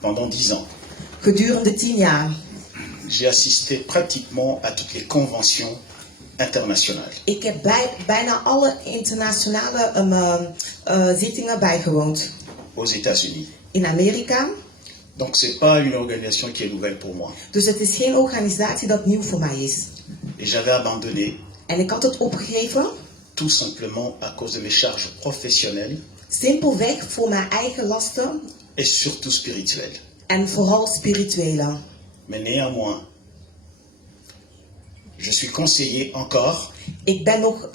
pendant 10 ans. Gedurende 10 jaar. J'ai assisté pratiquement à toutes les conventions internationales. Ik heb bijna alle internationale zittingen bijgewoond. Aux États-Unis. In Amerika. Donc c'est pas une organisation qui est nouvelle pour moi. Dus het is geen organisatie dat nieuw voor mij is. Et j'avais abandonné. En ik had het opgegeven. Tout simplement à cause de mes charges professionnelles. Simpelweg voor mijn eigen lasten. Et surtout spirituelles. En vooral spirituele. Mais néanmoins, je suis conseiller encore. Ik ben nog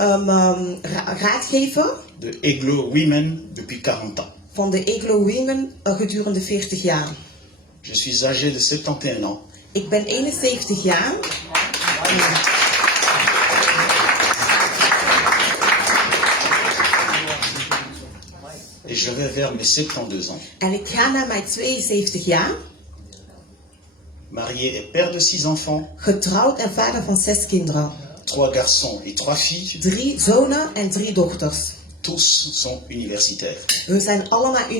raadgever. De Eglo Women depuis 40 ans. Van de Eglo Women gedurende 40 jaar. Je suis âgé de 71 ans. Ik ben 71 jaar. Et je vais vers mes 72 ans. En ik ga naar mijn 72 jaar. Marié et père de 6 enfants. Getrouwd en vader van 6 kinderen. 3 garçons et 3 filles. 3 zonen en 3 dochters. Tous sont universitaires. Hun zijn allemaal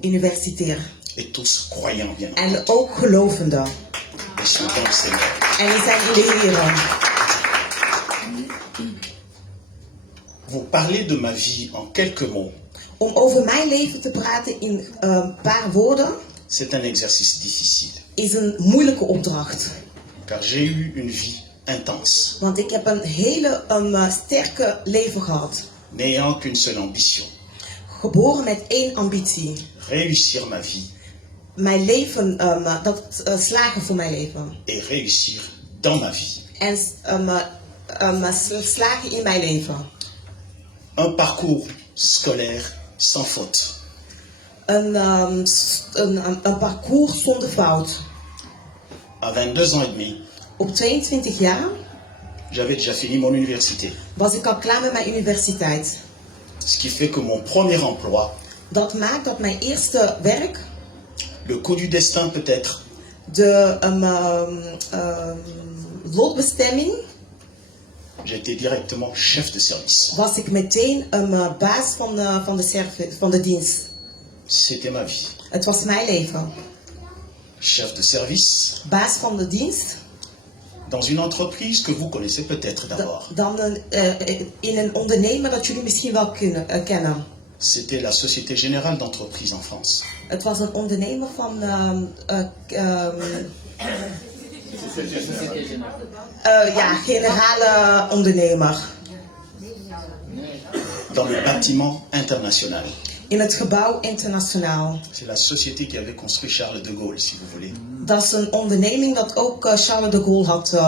universitair. Et tous croyants bien. En ook gelovenden. Et sont dans le Seigneur. En die zijn in de Heer. Vous parlez de ma vie en quelques mots. Om over mijn leven te praten in een paar woorden. C'est un exercice difficile. Is een moeilijke opdracht. Car j'ai eu une vie intense. Want ik heb een hele sterke leven gehad. N'ayant qu'une seule ambition. Geboren met 1 ambitie. Réussir ma vie. Mijn leven, slagen voor mijn leven. Et réussir dans ma vie. En slagen in mijn leven. Un parcours scolaire sans faute. Een parcours zonder fout. À 22 ans et demi. Op 22 jaar. J'avais déjà fini mon université. Was ik al klaar met mijn universiteit. Ce qui fait que mon premier emploi. Dat maakt dat mijn eerste werk. Le coup du destin peut-être. De lotbestemming. J'étais directement chef de service. Was ik meteen baas van de dienst. C'était ma vie. Het was mijn leven. Chef de service. Baas van de dienst. Dans une entreprise que vous connaissez peut-être d'abord. In een ondernemer dat jullie misschien wel kennen. C'était la Société Générale d'Entreprise en France. Het was een ondernemer van generale ondernemer. Dans le bâtiment international. In het gebouw internationaal. C'est la société qui avait construit Charles de Gaulle, si vous voulez. Dat is een onderneming dat ook Charles de Gaulle had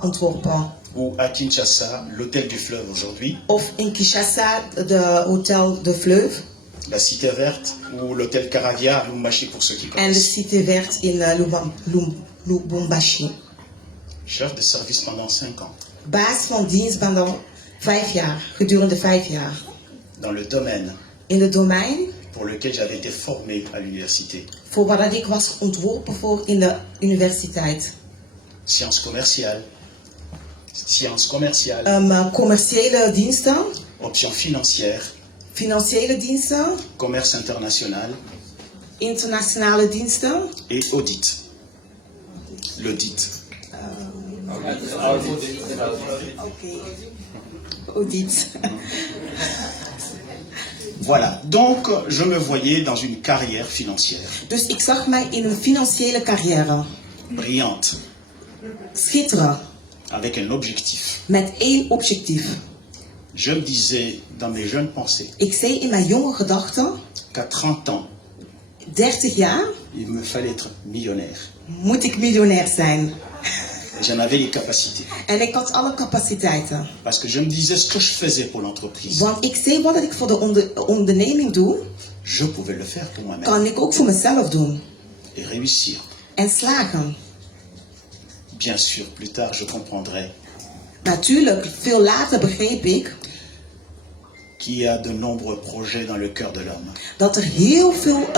ontworpen. Ou à Kinshasa, l'Hôtel du Fleuve aujourd'hui. Of in Kinshasa, de Hôtel de Fleuve. La Cité Verte ou l'Hôtel Caravia à Lubumbashi pour ceux qui connaissent. En de Cité Verte in Lubumbashi. Chef de service pendant 5 ans. Baas van dienst pendant 5 jaar, gedurende 5 jaar. Dans le domaine. In het domein. Pour lequel j'avais été formé à l'université. Voor waar ik was ontworpen voor in de universiteit. Sciences commerciales. Sciences commerciales. Commerciële diensten. Options financières. Financiële diensten. Commerce international. Internationale diensten. Et audit. L'audit. Audit. Voilà, donc je me voyais dans une carrière financière. Dus ik zag mij in een financiële carrière. Brillante. Schitteren. Avec un objectif. Met 1 objectief. Je me disais dans mes jeunes pensées. Ik zei in mijn jonge gedachten. Qu'à 30 ans. 30 jaar. Il me fallait être millionnaire. Moet ik miljonair zijn. J'en avais les capacités. En ik had alle capaciteiten. Parce que je me disais ce que je faisais pour l'entreprise. Want ik zei wat ik voor de onderneming doe. Je pouvais le faire pour moi-même. Kan ik ook voor mezelf doen. Et réussir. En slagen. Bien sûr, plus tard je comprendrai. Natuurlijk, veel later begreep ik. Qu'il y a de nombreux projets dans le cœur de l'homme. Dat er heel veel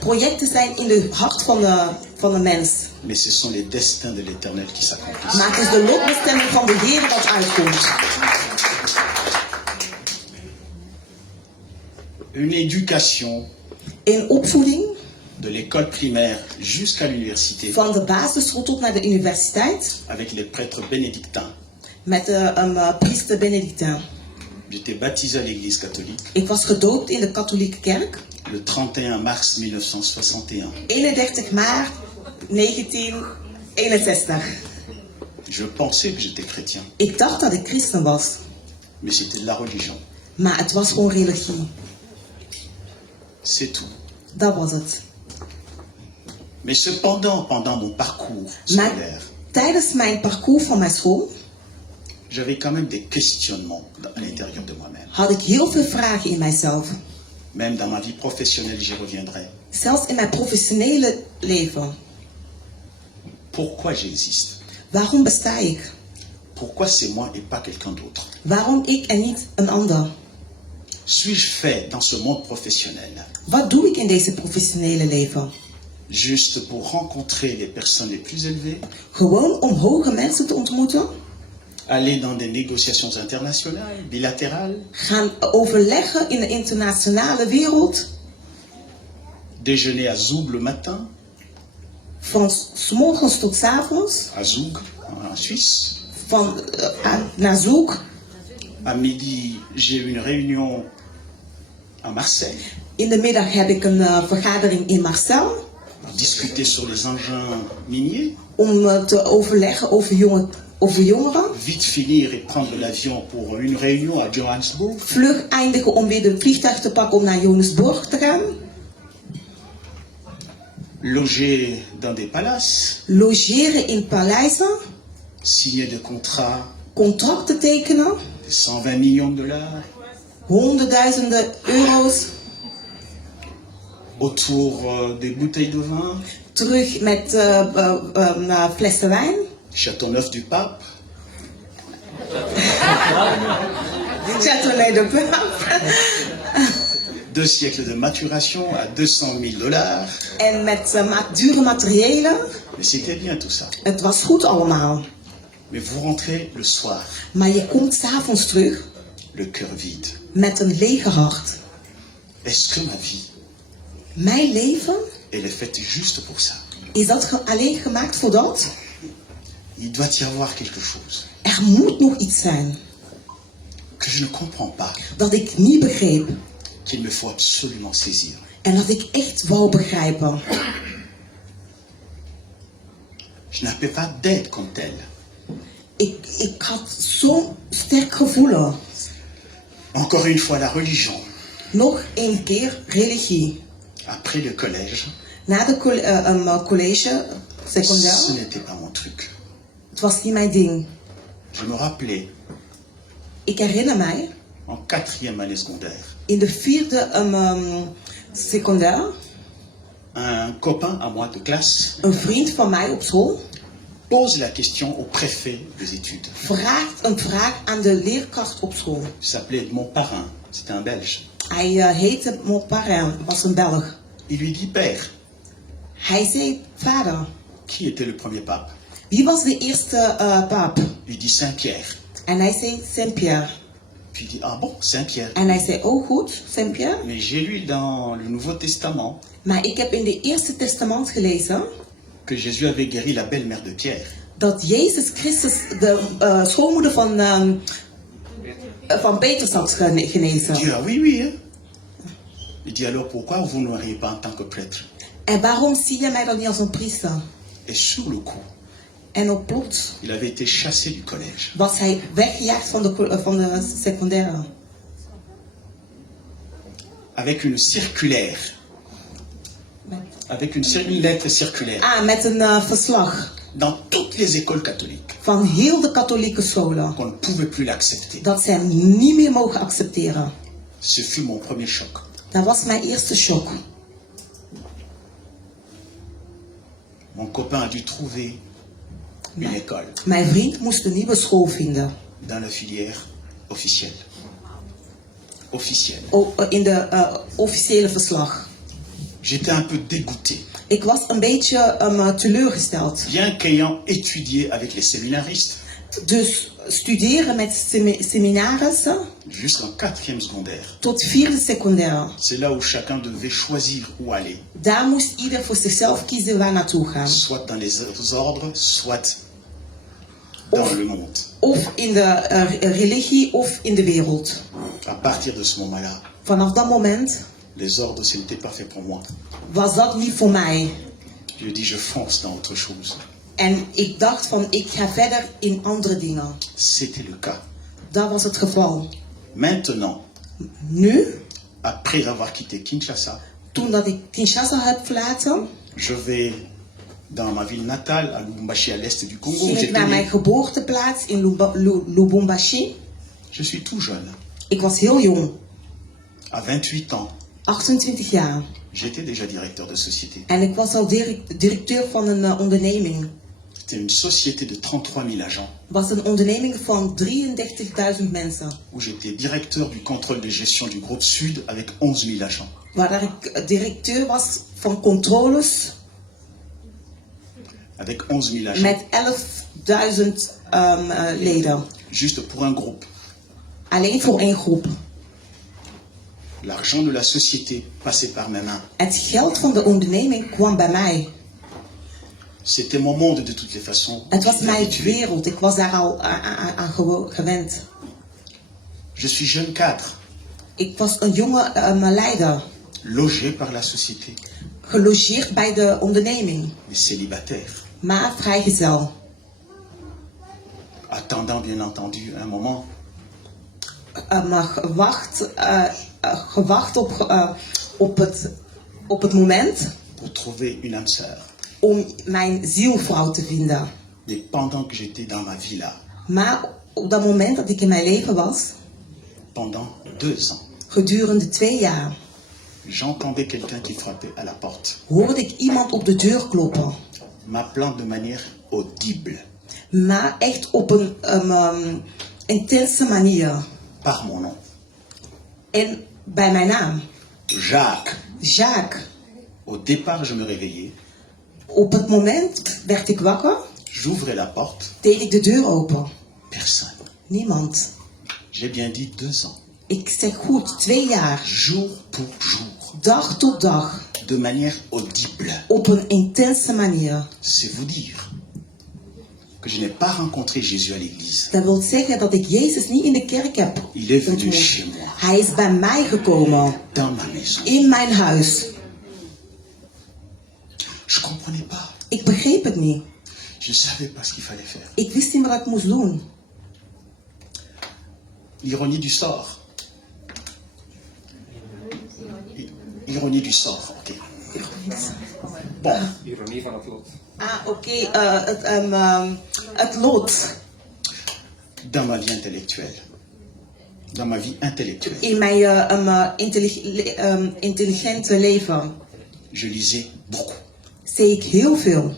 projecten zijn in het hart van de mens. Mais ce sont les destins de l'Éternel qui s'accomplissent. Maar het is de lotbestemming van de Heer dat uitkomt. Une éducation. Een opvoeding. De de l'école primaire jusqu'à l'université, van de basisschool tot naar de universiteit, avec les prêtres bénédictins. met de priester Benedictijn. J'étais baptisé à l'église catholique Ik was gedoopt in de katholieke kerk, le 31 mars 1961. 31 maart 1961. Je pensais que j'étais chrétien, Ik dacht dat ik christen was, mais c'était de la religion. maar het was gewoon religie. C'est tout. Dat was het. Mais cependant, pendant mon parcours Maar scolaire, tijdens mijn parcours van mijn school j'avais quand même des questionnements à l'intérieur de moi-même. had ik heel veel vragen in mijzelf. Même dans ma vie professionnelle, j'y reviendrai. Zelfs in mijn professionele leven. Pourquoi j'existe? Waarom besta ik? Pourquoi c'est moi et pas quelqu'un d'autre? Waarom ik en niet een ander? Suis-je fait dans ce monde professionnel Wat doe ik in deze professionele leven? juste pour rencontrer les personnes les plus élevées, Gewoon om hoge mensen te ontmoeten? aller dans des négociations internationales, bilatérales, Gaan overleggen in de internationale wereld? déjeuner à Zoug le matin, Van 's morgens tot 's avonds? à Zoug, en Suisse. Naar Zoek? À midi, j'ai eu une réunion à Marseille In de middag heb ik een vergadering in Marseille. pour discuter sur les engins miniers. Om te overleggen over jongeren. Vite finir et prendre l'avion pour une réunion à Johannesburg. Vlug eindigen om weer de vliegtuig te pakken om naar Johannesburg te gaan. Loger dans des palaces, Logeren in paleizen. signer des contrats Contracten tekenen. de 120 millions de dollars Honderdduizenden euro's. autour des bouteilles de vin, Terug met flessen wijn. Châteauneuf du Pape, Châteauneuf de Pape. 2 siècles de maturation à 200 000 dollars. En met dure materiëlen. Mais c'était bien tout ça. Het was goed allemaal. Mais vous rentrez le soir, Maar je komt 's avonds terug le cœur vide. met een lege hart. Est-ce que ma vie, Mijn leven, elle est faite juste pour ça? is dat alleen gemaakt voor dat? Il doit y avoir quelque chose Er moet nog iets zijn que je ne comprends pas, dat ik niet begreep. qu'il me faut absolument saisir. En dat ik echt wou begrijpen. Je n'avais pas d'aide comme telle. Ik had zo'n sterk gevoel. Encore une fois, la religion. Nog een keer religie. Après le collège, Na de college, ce secundair, n'était pas mon truc. het was niet mijn ding. Je me rappelais, Ik herinner mij, en 4e année secondaire, in de 4e secundair, un copain à moi de classe een vriend van mij op school pose la question au préfet des études. vraagt een vraag aan de leerkracht op school. Il s'appelait mon parrain, c'était un Belge. Hij heette mon parrain, was een Belg. Il lui dit, père, Hij zei, vader, qui était le premier pape? wie was de eerste paap? Il lui dit Saint-Pierre. En hij zei, Saint-Pierre. Puis il dit, ah bon, Saint-Pierre. En hij zei, oh goed, Saint-Pierre. Mais j'ai lu dans le Nouveau Testament Maar ik heb in de Eerste Testament gelezen que Jésus avait guéri la belle-mère de Pierre. dat Jezus Christus de schoonmoeder van Petrus had Il genezen. dit, ah oui, oui. Hein? Il dit, alors pourquoi vous ne m'auriez pas en tant que prêtre? En waarom zie je mij dan niet als een priester? Et sur le coup, En op plots il avait été chassé du collège. was hij weggejaagd van de secundaire. Avec une circulaire. Avec une lettre circulaire. Ah, met een verslag Dans toutes les écoles catholiques. van heel de katholieke scholen. Qu'on ne pouvait plus l'accepter. Dat ze hem niet meer mogen accepteren. Ce fut mon premier choc. Dat was mijn eerste shock. Mon copain a dû trouver une école Mijn vriend moest een nieuwe school vinden. dans la filière officielle. Officielle. In de officiële verslag. J'étais un peu dégoûté. Ik was een beetje teleurgesteld. Bien qu'ayant étudié avec les séminaristes, Dus studeren met seminarissen jusqu'en 4e secondaire. tot 4e secundair. C'est là où chacun devait choisir où aller, Daar moest ieder voor zichzelf kiezen waar naartoe gaan. soit dans les ordres, soit dans le monde. Of in de religie of in de wereld. À partir de ce moment-là, Vanaf dat moment les ordres, ce n'était pas fait pour moi. was dat niet voor mij. Je dis, je fonce dans autre chose. En ik dacht van, ik ga verder in andere dingen. C'était le cas. Dat was het geval. Maintenant, Nu, après avoir quitté Kinshasa, toen dat ik Kinshasa heb verlaten, je vais dans ma ville natale, à Lubumbashi, à l'est du Congo. où ging ik j'étais naar né. mijn geboorteplaats in Lubumbashi. Je suis tout jeune. Ik was heel jong, À 28 ans, 28 jaar. j'étais déjà directeur de société. En ik was al directeur van een onderneming. C'était une société de 33 000 agents, Het was een onderneming van 33.000 mensen. où j'étais directeur du contrôle de gestion du groupe Sud avec 11 000 agents. Waar ik directeur was van controles Avec 11 000 agents, met 11.000 leden. juste pour un groupe. Alleen voor één groep. L'argent de la société passait par mes mains. Het geld van de onderneming kwam bij mij. C'était mon monde de toutes les façons. Het was J'étais mijn habitué. wereld. Ik was daar al aan gewend. Je suis jeune cadre, Ik was een jonge leider. logé par la société, Gelogeerd bij de onderneming. mais célibataire. Maar vrijgezel. Attendant bien entendu un moment Maar gewacht op het moment pour trouver une âme sœur. om mijn zielvrouw te vinden. Mais pendant que j'étais dans ma villa, Maar op dat moment dat ik in mijn leven was, pendant 2 ans, gedurende 2 jaar, j'entendais quelqu'un qui frappait à la porte, hoorde ik iemand op de deur kloppen. m'appelant de manière audible, Maar echt op een intense manier. par mon nom. En bij mijn naam. Jacques. Jacques. Au départ, je me réveillais, Op het moment werd ik wakker, j'ouvrais la porte, deed ik de deur open. personne. Niemand. J'ai bien dit 2 ans, Ik zeg goed, 2 jaar. jour pour jour, Dag tot dag. de manière audible. Op een intense manier. C'est vous dire que je n'ai pas rencontré Jésus à l'église. Dat wil zeggen dat ik Jezus niet in de kerk heb Il est venu ontmoet. chez moi, Hij is bij mij gekomen. dans ma maison. In mijn huis. Je comprenais pas. Ik begreep het niet. Je ne savais pas ce qu'il fallait faire. Ik wist niet wat ik moest doen. L'ironie du sort. Ironie du sort, ok. Bon, Ironie van het lot. Oké. Het lot. dans ma vie intellectuelle, dans ma vie intellectuelle, In mijn intelligente leven je lisais beaucoup. zie ik heel veel.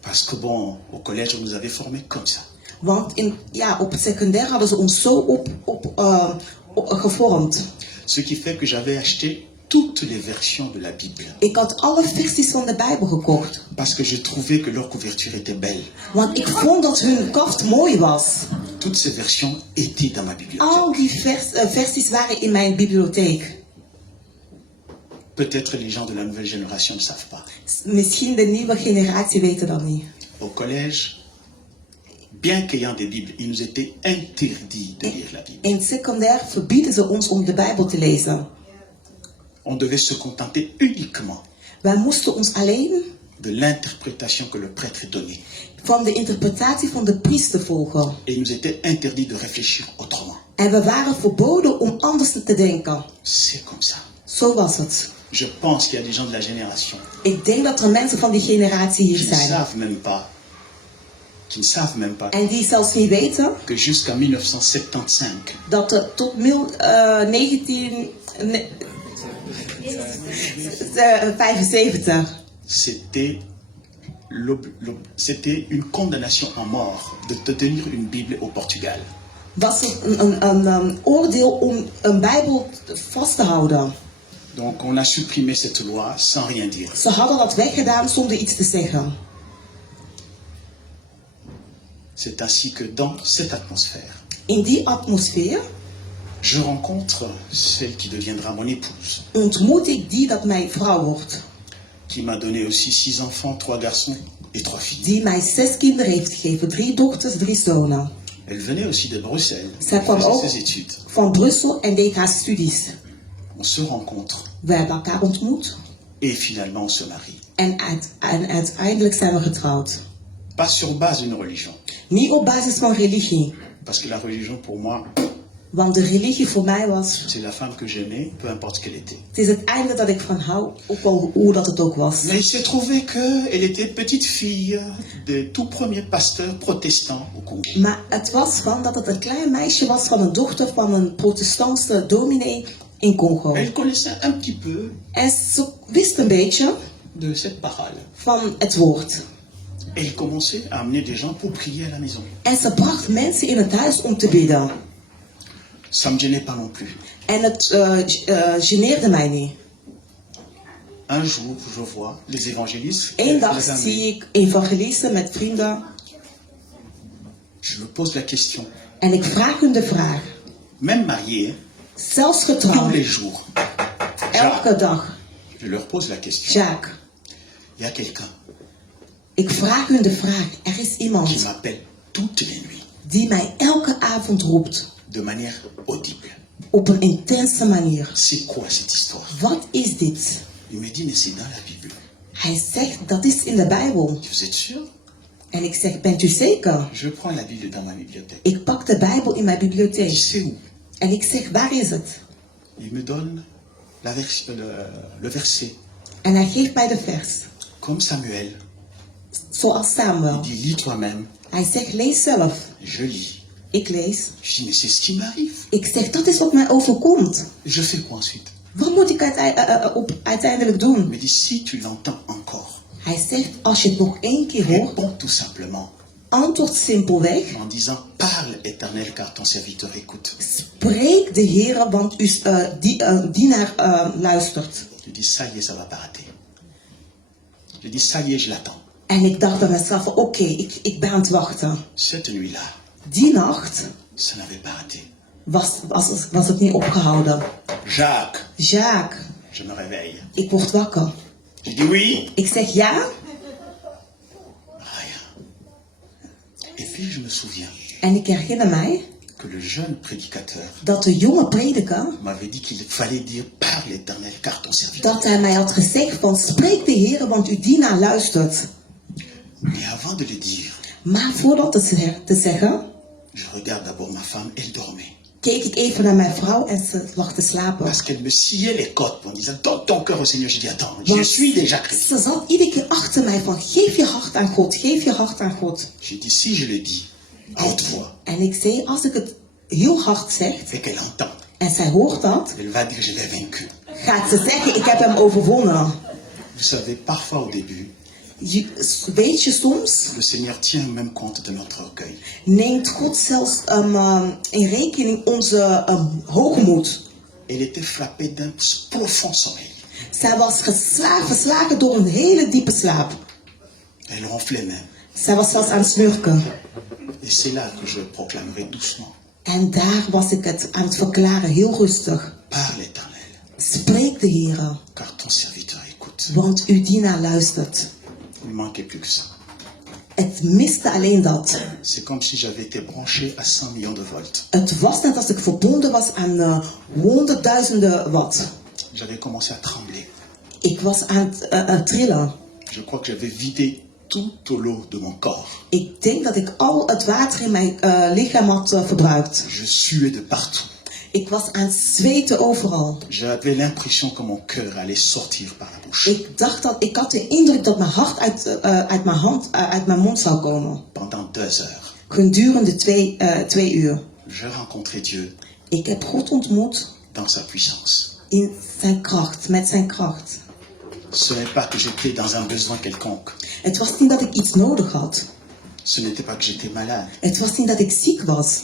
Parce que bon, au collège, on nous avait formés comme ça. Want op het secundair hadden ze ons zo gevormd. Ce qui fait que j'avais acheté toutes les versions de la Bible. Ik had alle versies van de Bijbel gekocht. Parce que je trouvais que leur couverture était belle. Want ik vond dat hun kaft mooi was. Toutes ces versions étaient dans ma bibliothèque. Al die versies waren in mijn bibliotheek. Peut-être les gens de la nouvelle génération ne savent pas. Misschien de nieuwe generatie weten dat niet. Au collège, bien qu'ayant des Bibles, il nous était interdit de lire la Bible. In het secundair verbieden ze ons om de Bijbel te lezen. On devait se contenter uniquement Wij moesten ons alleen de l'interprétation que le prêtre donnait. van de interpretatie van de priester volgen. Et il nous était interdit de réfléchir autrement. En we waren verboden om anders te denken. C'est comme ça. Zo was het. Je pense qu'il y a des gens de la génération Ik denk dat er mensen van die generatie hier qui ne zijn. savent même pas En die zelfs niet weten que jusqu'en 1975, dat er tot 1975 c'était une condamnation à mort de te tenir une Bible au Portugal. was er een oordeel om een Bijbel vast te houden. Donc on a supprimé cette loi sans rien dire. Ze hadden dat weggedaan zonder iets te zeggen. C'est ainsi que dans cette atmosphère, In die atmosfeer je rencontre celle qui deviendra mon épouse, ontmoet ik die dat mijn vrouw wordt. qui m'a donné aussi 6 enfants, 3 garçons et 3 filles. Die mij 6 kinderen heeft gegeven. 3 dochters, 3 zonen. Elle venait aussi de Bruxelles, Ça elle kwam faisait ook ses études. van Brussel en deed haar studies. On se rencontre We hebben elkaar ontmoet. et finalement on se marie. En uiteindelijk zijn we getrouwd. Pas sur base d'une religion, Niet op basis van religie. parce que la religion pour moi, Want de religie voor mij was... c'est la femme que j'aimais, peu importe qu'elle était. Het is het einde dat ik van hou, ook wel hoe dat het ook was. Mais il s'est trouvé qu'elle était petite fille des tout premiers pasteurs protestants au Congo. Maar het was van dat het een klein meisje was van een dochter van een protestantse dominee in Congo. Elle connaissait un petit peu En ze wist een beetje de cette parole. van het woord. Elle commençait à amener des gens pour prier à la maison. En ze bracht mensen in het huis om te bidden. Ça ne me gênait pas non plus. En het geneerde mij niet. Un jour, je vois les évangélistes. Eén dag les amis. zie ik evangelisten met vrienden. Je me pose la question. En ik vraag hun de vraag. Même mariés, Zelfs tous getrouwd. les jours, Elke dag. je leur pose la question. Jacques. Il y a quelqu'un Ik vraag hun de vraag. Er is qui iemand m'appelle toutes les nuits, die mij elke avond roept. de manière audible. Op een intense manier. C'est quoi cette histoire? Wat is dit? Il me dit, mais c'est dans la Bible. Hij zegt, dat is in de Bijbel. Vous êtes sûr? En ik zeg, bent u zeker? Je prends la Bible dans ma bibliothèque. Ik pak de Bijbel in mijn Je bibliotheek. sais où? En ik zeg, waar is het? Il me donne le verset. En hij geeft mij de vers. Comme Samuel. Zoals Il Samuel. dit, lis toi-même. Hij zegt, lees zelf. Je lis. Ik lees. Je dis, mais c'est ce qui m'arrive. Ik zeg, dat is wat mij overkomt. Je fais quoi ensuite? Wat moet ik uiteindelijk doen? Il me dit, si tu l'entends encore, Hij zegt, als je het nog één keer hoort, réponds tout simplement antwoord simpelweg. en disant, parle éternel car ton serviteur écoute. Spreek de Heer, want uw dienaar luistert. Je dis, ça y est, ça va pas rater. Je dis, ça y est, je l'attends. En ik dacht bij mezelf, oké, ik ben aan het wachten. Cette nuit-là, Die nacht ça n'avait pas raté. was het niet opgehouden. Jacques, Jacques, je me réveille. ik word wakker. Je dis oui. Ik zeg ja. Rien. Et puis je me souviens En ik herinner mij que le jeune prédicateur dat de jonge prediker, m'avait dit qu'il fallait dire parle l'éternel car ton serviteur. dat hij mij had gezegd van spreek de Heer, want uw dienaar luistert. Mais avant de le dire, Maar voordat te zeggen, je regarde d'abord ma femme, elle dormait. keek ik even naar mijn vrouw en ze lag te slapen. Parce qu'elle me sciait les côtes en disant donne ton cœur au Seigneur. Je dis attends, je Want suis déjà chrétien. ze zat iedere keer achter mij van geef je hart aan God, geef je hart aan God. J'ai dit si je le dis à haute voix En ik zei, als ik het heel hard zeg, et qu'elle entend, en zij hoort dat, elle va dire je l'ai vaincu. gaat ze zeggen, ik heb hem overwonnen. Vous savez, parfois au début, Weet je soms, le Seigneur tient même compte de notre orgueil. neemt God zelfs in rekening onze hoogmoed. Elle était frappée d'un profond sommeil. Zij was verslagen door een hele diepe slaap. Elle ronflait même. Zij was zelfs aan het snurken. Et c'est là que je proclamerai doucement. En daar was ik het aan het verklaren, heel rustig. Parle éternel, Spreek de Heer, car ton serviteur écoute. want uw dienaar luistert. Il ne manquait plus que ça. Het miste alleen dat. C'est comme si j'avais été branché à 100 millions de volts. Het was net als ik verbonden was aan honderdduizenden watt. J'avais commencé à trembler. Ik was aan het trillen. Je crois que j'avais vidé toute l'eau de mon corps. Ik denk dat ik al het water in mijn lichaam had verbruikt. Je suais de partout. Ik was aan het zweten overal. J'avais l'impression que mon cœur allait sortir par la bouche. Ik had de indruk dat mijn hart uit mijn mond zou komen. Pendant 2 heures, Gedurende 2 uur. je rencontrais Dieu Ik heb God ontmoet dans sa puissance. in zijn kracht, met zijn kracht. Ce n'est pas que j'étais dans un besoin quelconque. Het was niet dat ik iets nodig had. Ce n'était pas que j'étais malade. Het was niet dat ik ziek was.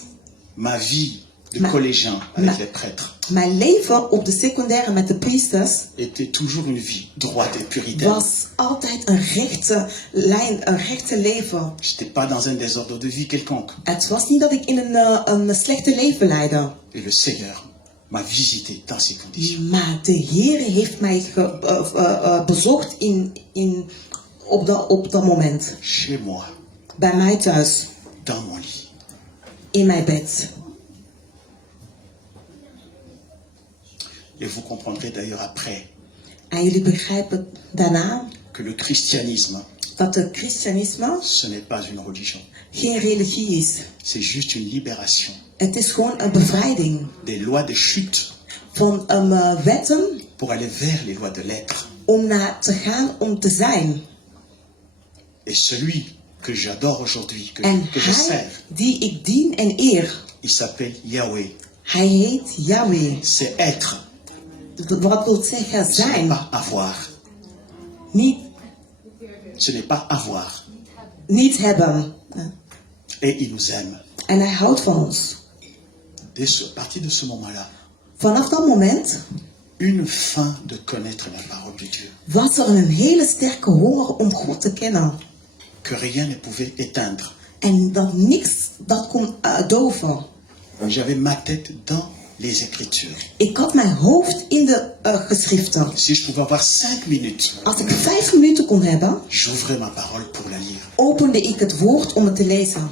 Ma vie de Ma- collégien avec ma- les prêtres Mijn leven op de secundaire met de priesters était toujours une vie droite et puritaine. was altijd een rechte lijn, een rechte leven. Je n'étais pas dans un désordre de vie quelconque. Het was niet dat ik in een slechte leven leidde. Et le Seigneur m'a visité dans ces conditions. Maar de Heer heeft mij bezocht op dat moment. Chez moi, Bij mij thuis, dans mon lit. in mijn bed. Et vous comprendrez d'ailleurs après En jullie begrijpen daarna que le christianisme, dat het christianisme ce n'est pas une religion. geen religie is. C'est juste une libération Het is gewoon een bevrijding des lois de chute van wetten pour aller vers les lois de l'être. om naar te gaan om te zijn. Et celui que j'adore aujourd'hui, En que je hij sers, die ik dien en eer, il s'appelle Yahweh. hij heet Yahweh. C'est être, Wat wil zeggen ce n'est zijn? pas avoir. Niet, Ce n'est pas avoir. niet hebben. Et il nous aime. En hij houdt van ons. À partir de ce moment-là, Vanaf dat moment une faim de connaître la parole de Dieu was er een hele sterke honger om God te kennen. que rien ne pouvait éteindre. En dat niks dat kon doven. J'avais ma tête dans les Écritures. Ik had mijn hoofd in de geschriften. Si je pouvais avoir 5 minutes, Als ik 5 minuten kon hebben, j'ouvrais ma parole pour la lire. opende ik het woord om het te lezen.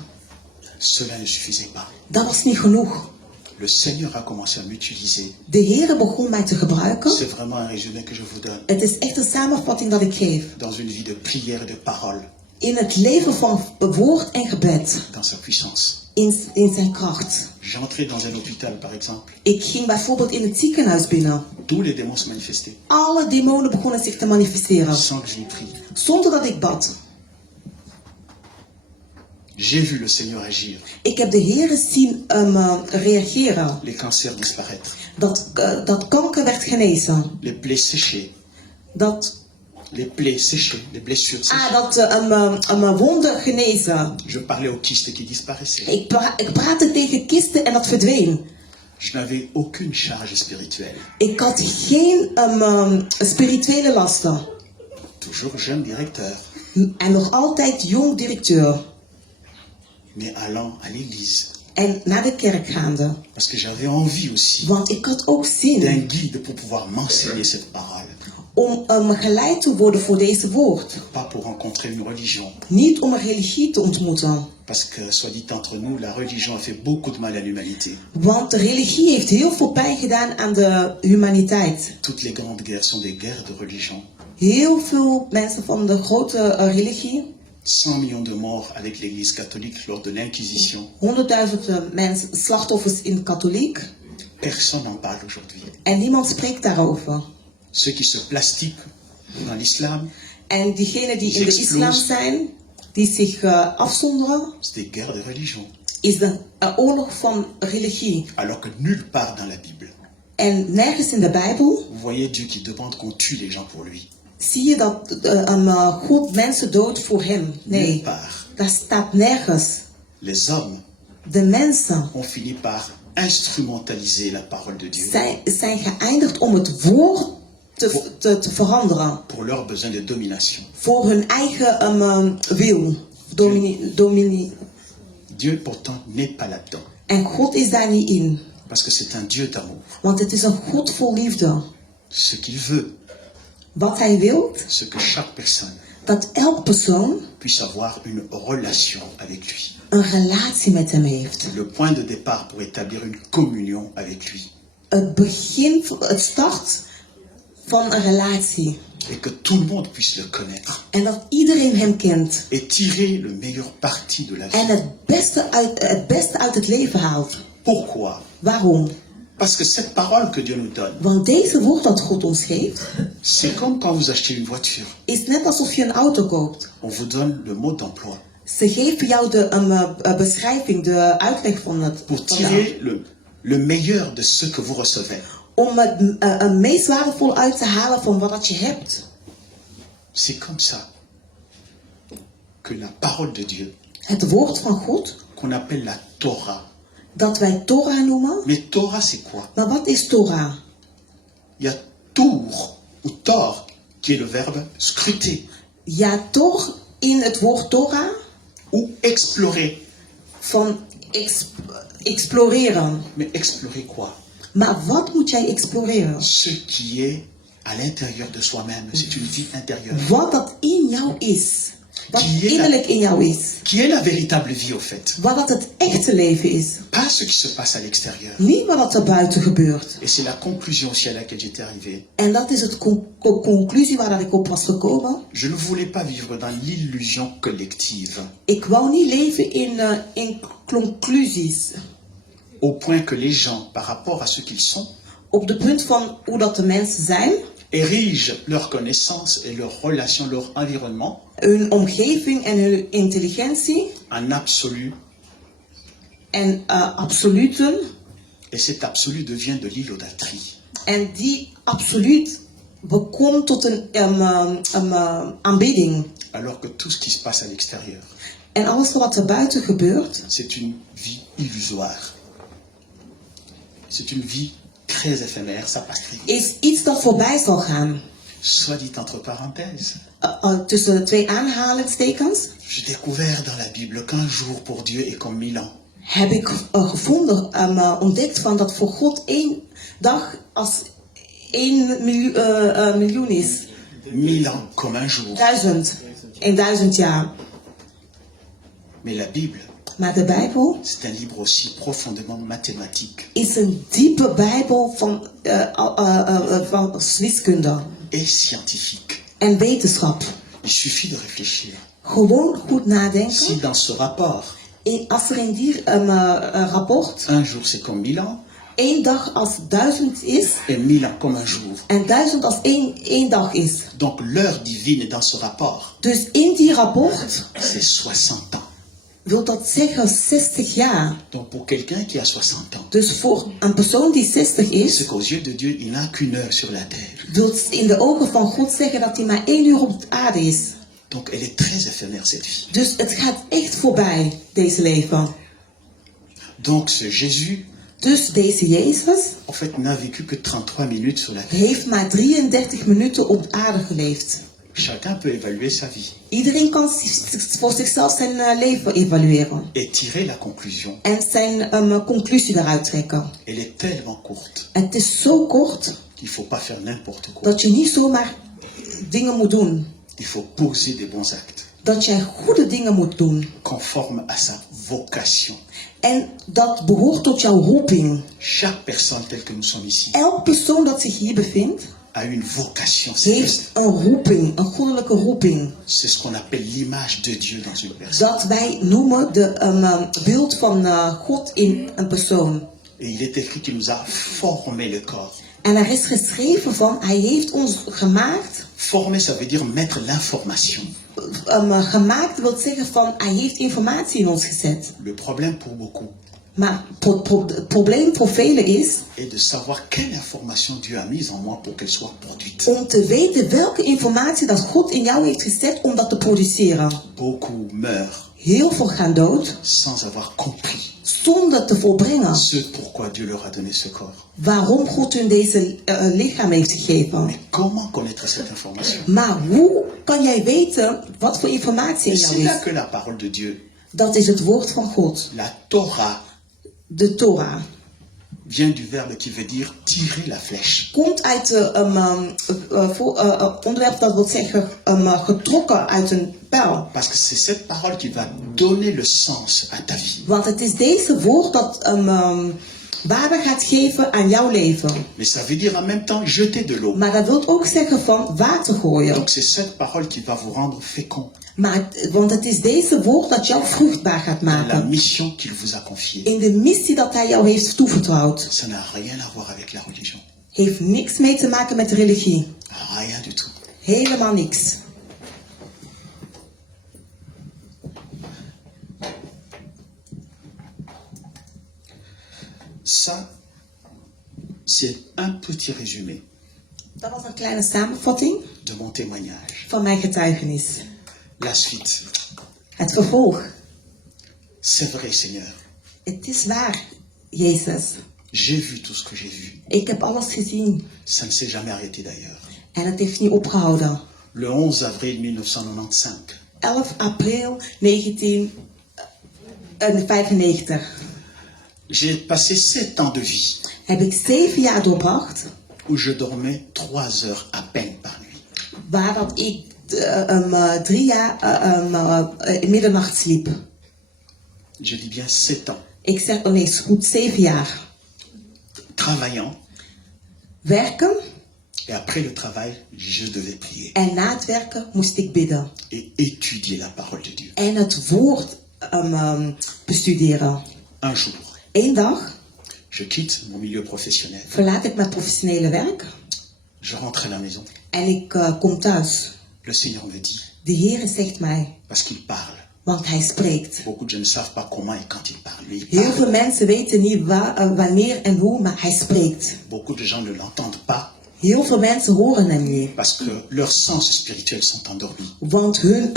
Cela ne suffisait pas. Dat was niet genoeg. Le Seigneur a commencé à m'utiliser. De Heer begon mij te gebruiken. C'est vraiment un résumé que je vous donne. Het is echt een samenvatting dat ik geef. Dans une vie de prière et de parole, In het leven van woord en gebed. dans sa puissance. In zijn kracht. J'entrais dans un hôpital, par exemple. Ik ging bijvoorbeeld in het ziekenhuis binnen. Tous les démons se manifestaient, Alle demonen begonnen zich te manifesteren. sans que je n'y prie. Zonder dat ik bad. J'ai vu le Seigneur agir. Ik heb de Heer zien reageren. Les cancers disparaître. Dat kanker werd genezen. Les plaies séchées. Les plaies séchées. Les blessures séchées. Dat wonden genezen. Je parlais aux kystes qui disparaissaient. Ik praatte tegen kisten en dat verdween. Je n'avais aucune charge spirituelle. Ik had geen spirituele lasten. Toujours jeune directeur, En nog altijd jong directeur. mais allant à l'église. En naar de kerk gaande. Parce que j'avais envie aussi Want ik had ook zin d'un guide pour pouvoir m'enseigner cette parole. om geleid te worden voor deze woord. Pas pour rencontrer une religion. Niet om een religie te ontmoeten. Parce que, soit dit entre nous, la religion a fait beaucoup de mal à l'humanité. Want de religie heeft heel veel pijn gedaan aan de humaniteit. Toutes les grandes guerres sont des guerres de religion. Heel veel mensen van de grote religie, 100 millions de morts avec l'église catholique lors de l'Inquisition. 100.000 mensen, slachtoffers in de katholiek. Personne n'en parle aujourd'hui. En niemand spreekt daarover. Ceux qui se plastiquent dans l'islam, En diegenen die in de islam zijn, die zich afzonderen, c'est des guerres de religion. is de oorlog van religie. Alors que nulle part dans la Bible, En nergens in de Bijbel vous voyez Dieu qui demande qu'on tue les gens pour lui. zie je dat God mensen doodt voor hem. Nulle Nee, part. dat staat nergens. Les hommes De mensen ont fini par instrumentaliser la parole de Dieu zijn geëindigd om het woord te veranderen. pour leurs besoins de domination. Voor hun eigen wil. Dieu pourtant n'est pas là-dedans. En God is daar niet in. Parce que c'est un Dieu d'amour. Want het is een God vol liefde. Ce qu'il veut, Wat hij wil, c'est que chaque personne dat elk persoon puisse avoir une relation avec lui. een relatie met hem heeft. Le point de départ pour établir une communion avec lui. Het start van een relatie. Et que tout le monde puisse le connaître. En dat iedereen hem kent. Et tirer le meilleur parti de la En vie. het beste uit het leven haalt. Pourquoi? Waarom? Parce que cette parole que Dieu nous donne, Want deze woord dat God ons geeft, c'est comme quand vous achetez une voiture. is net alsof je een auto koopt. On vous donne le mode d'emploi Ze geven jou de beschrijving, de uitleg van het. pour tirer le meilleur de ce que vous recevez. Om het meest waardevol uit te halen van wat je hebt. C'est comme ça que la parole de Dieu, Het woord van God, qu'on appelle la Torah, dat wij Torah noemen. Mais Torah, c'est quoi? Maar wat is Torah? Il y a tour ou tor, qui est le verbe scruter Ja, toch in het woord Torah ou explorer. van exploreren. Mais explorer quoi? Maar wat moet jij exploreren? Ce qui est à l'intérieur de soi-même. C'est une vie intérieure. Wat dat in jou is. Wat Die je- innerlijk in jou is. Qui est la véritable vie, au fait. Wat dat het echte leven is. Pas ce qui se passe à l'extérieur. Niet wat er buiten gebeurt. Et c'est la conclusion aussi à laquelle j'étais arrivé. En dat is de conclusie waar dat ik op was gekomen. Je ne voulais pas vivre dans l'illusion collective, Ik wou niet leven in conclusies. au point que les gens, par rapport à ce qu'ils sont, Op de punt van hoe dat de mensen zijn. érigent leur connaissance et leur relation, leur environnement Hun omgeving en hun intelligentie. en absolu. En absoluten. Et cet absolu devient de l'idolâtrie. En die absoluut bekomt tot een aanbidding. Alors que tout ce qui se passe à l'extérieur, En alles wat er buiten gebeurt, c'est une vie illusoire. C'est une vie très éphémère, ça passe très vite. is iets dat voorbij zal gaan. Soit dit entre parenthèses, Tussen twee aanhalingstekens j'ai découvert dans la Bible qu'un jour pour Dieu est comme 1000 ans. heb ik gevonden, ontdekt van dat voor God 1 dag als 1 miljoen is. 1000 ans comme un jour. 1000 jaar. Mais la Bible, Maar de Bijbel c'est un livre aussi profondément mathématique is een diepe Bijbel van wiskunde et scientifique. en wetenschap. Il suffit de réfléchir. Gewoon goed nadenken. Si dans ce rapport, Als er in die rapport un jour c'est comme 1000 ans 1 dag als 1000 is et 1000 ans comme un jour. en 1000 als 1 dag is. Donc l'heure divine dans ce rapport, Dus in die rapport c'est 60 ans. wil dat zeggen 60 jaar. Donc pour quelqu'un qui a 60 ans, Dus voor een persoon die 60 c'est is, qu'aux yeux de Dieu, il n'a qu'une heure sur la terre. wil in de ogen van God zeggen dat hij maar 1 uur op de aarde is. Donc elle est très éphémère, cette vie. Dus het gaat echt voorbij, deze leven. Donc ce Jésus, Dus deze Jezus en fait, n'a vécu que 33 minutes sur la terre. heeft maar 33 minuten op de aarde geleefd. Chacun peut évaluer sa vie Iedereen kan voor zichzelf zijn leven evalueren. et tirer la conclusion. En zijn conclusie daaruit trekken. Elle est tellement courte Het is zo kort qu'il ne faut pas faire n'importe quoi. dat je niet zomaar dingen moet doen. Il faut poser des bons actes, Dat jij goede dingen moet doen. conformes à sa vocation. En dat behoort tot jouw roeping. Chaque personne telle que nous sommes ici Elk persoon dat zich hier bevindt, a une vocation céleste. heeft een roeping, een goddelijke roeping. C'est ce qu'on appelle l'image de Dieu dans une personne. Dat wij noemen de beeld van God in een persoon. Et il est écrit qu'il nous a formé le corps. En er is geschreven van, hij heeft ons gemaakt. Former, ça veut dire mettre l'information. Gemaakt wil zeggen van, hij heeft informatie in ons gezet. Le problème pour beaucoup Maar het probleem voor velen is est de savoir quelle information Dieu a mise en moi pour qu'elle soit produite. om te weten welke informatie dat God in jou heeft gezet om dat te produceren. Beaucoup meurent Heel veel gaan dood sans avoir compris zonder te volbrengen ce pourquoi Dieu leur a donné ce corps. waarom God hun deze lichaam heeft gegeven. Mais comment connaître cette information? Maar hoe kan jij weten wat voor informatie in Et jou c'est là is? que la parole de Dieu, Dat is het woord van God, la Torah, de Torah. vient du verbe qui veut dire tirer la flèche. Komt uit onderwerp dat wil zeggen getrokken uit een pijl. Parce que c'est cette parole qui va donner le sens à ta vie. Want het is deze woord dat waarde gaat geven aan jouw leven. Mais ça veut dire en même temps jeter de l'eau. Maar dat wil ook zeggen van water gooien. Donc c'est cette parole qui va vous rendre fécond Want het is deze woord dat jou vruchtbaar gaat dans la maken. mission qu'il vous a confiée. In de missie dat hij jou heeft toevertrouwd. Ça n'a rien à voir avec la religion. Heeft niks mee te maken met religie. Rien du tout. Helemaal niks. Ça, c'est un petit résumé Dat was een kleine samenvatting de mon témoignage. van mijn getuigenis. La suite. Het vervolg. C'est vrai, Seigneur. Het is waar, Jezus. J'ai vu tout ce que j'ai vu. Ik heb alles gezien. Ça ne s'est jamais arrêté d'ailleurs. En het heeft niet opgehouden. Le 11 avril 1995, 11 april 1995 j'ai passé 7 ans de vie heb ik 7 jaar doorbracht où je dormais 3 heures à peine par nuit. waar dat ik 3 jaar middernacht sliep. Je dis bien 7 ans. Ik zeg, oh nee, is goed, 7 jaar. Travaillant, Werken et après le travail, je devais prier en na het werken moest ik bidden. et étudier la parole de Dieu. En het woord bestuderen. Un jour, Eén dag je quitte mon milieu professionnel. verlaat ik mijn professionele werk Je rentre à la maison. en ik kom thuis. Le Seigneur me dit, De Heer zegt mij, parce qu'il parle. want Hij spreekt. Beaucoup de gens ne savent pas comment et quand il parle. Mais il Heel parle. veel mensen weten niet wanneer en hoe, maar Hij spreekt. Beaucoup de gens ne l'entendent pas Heel veel mensen horen hem niet, parce que leurs sens spirituels sont endormis. want hun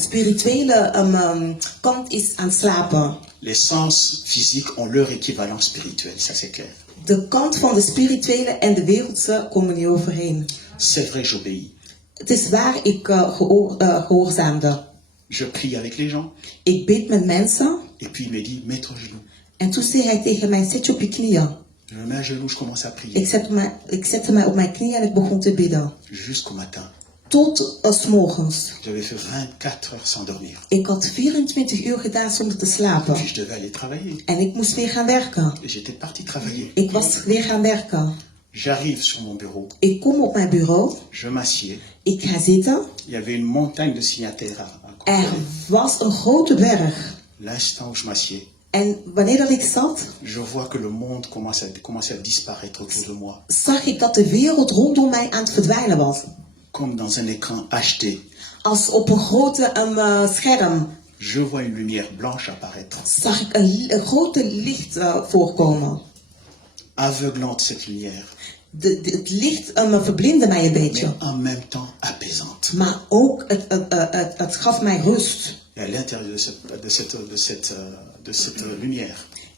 spirituele kant is aan het slapen. Les sens physiques ont leur équivalent spirituel, ça c'est clair. De kant van de spirituele en de wereldse komen niet overeen. C'est vrai, j'obéis. Het is waar, ik gehoorzaamde. Je prie avec les gens Ik bid met mensen et puis il me dit, mets-toi à genoux. en toen zei hij tegen mij, zet je op je knieën. Je me mets à genoux, je commence à prier Ik zette mij op mijn knieën en ik begon te bidden. jusqu'au matin. Tot 's morgens. J'avais fait 24 heures sans dormir. Ik had 24 uur gedaan zonder te slapen. Puis je devais aller travailler. En ik moest weer gaan werken. Et j'étais parti travailler. Ik was weer gaan werken. J'arrive sur mon bureau, Ik kom op mijn bureau. je m'assieds. Ik ga zitten. Il y avait une montagne de signataires à côté. Er was een grote berg. L'instant où je m'assieds, En wanneer dat ik zat, je vois que le monde commence à disparaître autour de moi. zag ik dat de wereld rondom mij aan het verdwijnen was. Comme dans un écran HD. Als op een grote scherm Je vois une lumière blanche apparaître. zag ik een grote licht voorkomen. Aveuglante cette lumière, Het licht verblindde mij een mais beetje. en même temps apaisante. Maar ook het gaf mij rust. Et à l'intérieur de cette lumière,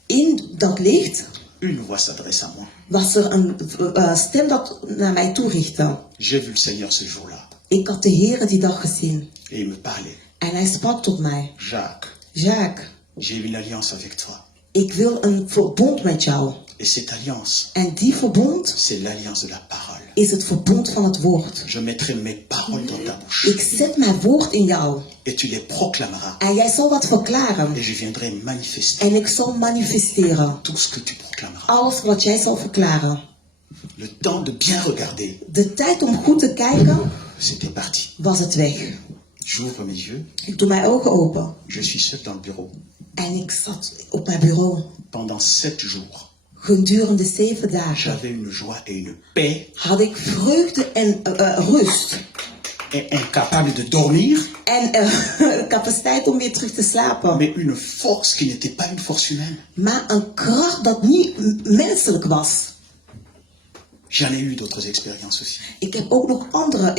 In dat licht une voix s'adresse à moi. was er een stem dat naar mij toerichtte. J'ai vu le Seigneur ce jour-là. Ik had de Heer die dag gezien. Et il me parlait. En hij sprak tot mij. Jacques, Jacques, j'ai une alliance avec toi. ik wil een verbond met jou. Et cette alliance, En die verbond c'est l'alliance de la parole. is het verbond van het woord. Je mettrai mes paroles dans ta bouche. Ik zet mijn woord in jou. Et tu les proclameras. En jij zal dat verklaren. Et je viendrai manifester En ik zal manifesteren. tout ce que tu proclameras. Alles wat jij zal verklaren. Le temps de bien regarder, De tijd om goed te kijken c'était parti. was het weg. J'ouvre mes yeux. Ik doe mijn ogen open. Je suis seul dans le bureau. En ik zat op mijn bureau. Pendant 7 jours, Gedurende 7 dagen j'avais une joie et une paix. had ik vreugde en rust. Et incapable de dormir, En capaciteit om weer terug te slapen. mais une force qui n'était pas une force humaine. Maar een kracht dat niet menselijk was. J'en ai eu d'autres expériences aussi. Ik heb ook nog andere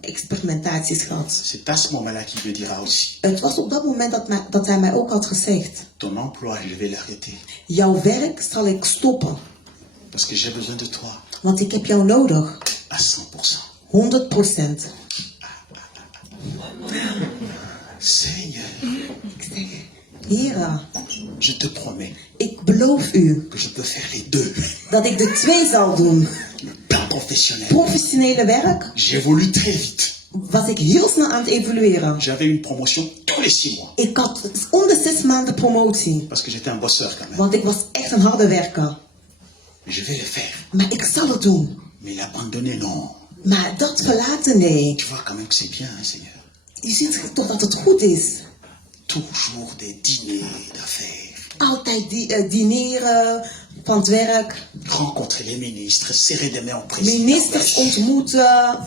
experimentaties gehad. C'est à ce moment-là qu'il me dira aussi, Het was op dat moment dat hij mij ook had gezegd. ton emploi, je vais l'arrêter. Jouw werk zal ik stoppen. Parce que j'ai besoin de toi Want ik heb jou nodig. à 100%. 100%. Seigneur, Ik zeg, Heere, je te promets ik beloof u que je peux faire les deux. dat ik de 2 zal doen. Le plan professionnel. Professionele werk J'évolue très vite. was ik heel snel aan het evalueren. J'avais une promotion tous les 6 mois. Ik had om de 6 maanden promotie. Parce que j'étais un bosseur quand même. Want ik was echt een harde werker. Je vais le faire. Maar ik zal het doen. Mais l'abandonner, non. Maar dat verlaten, nee. Tu vois quand même que c'est bien, hein, Seigneur. Je ziet toch dat het goed is. Toujours des dîners d'affaires. Altijd dineren van het werk. Rencontrer les ministres, serrer des mains au président. Ministers ontmoeten.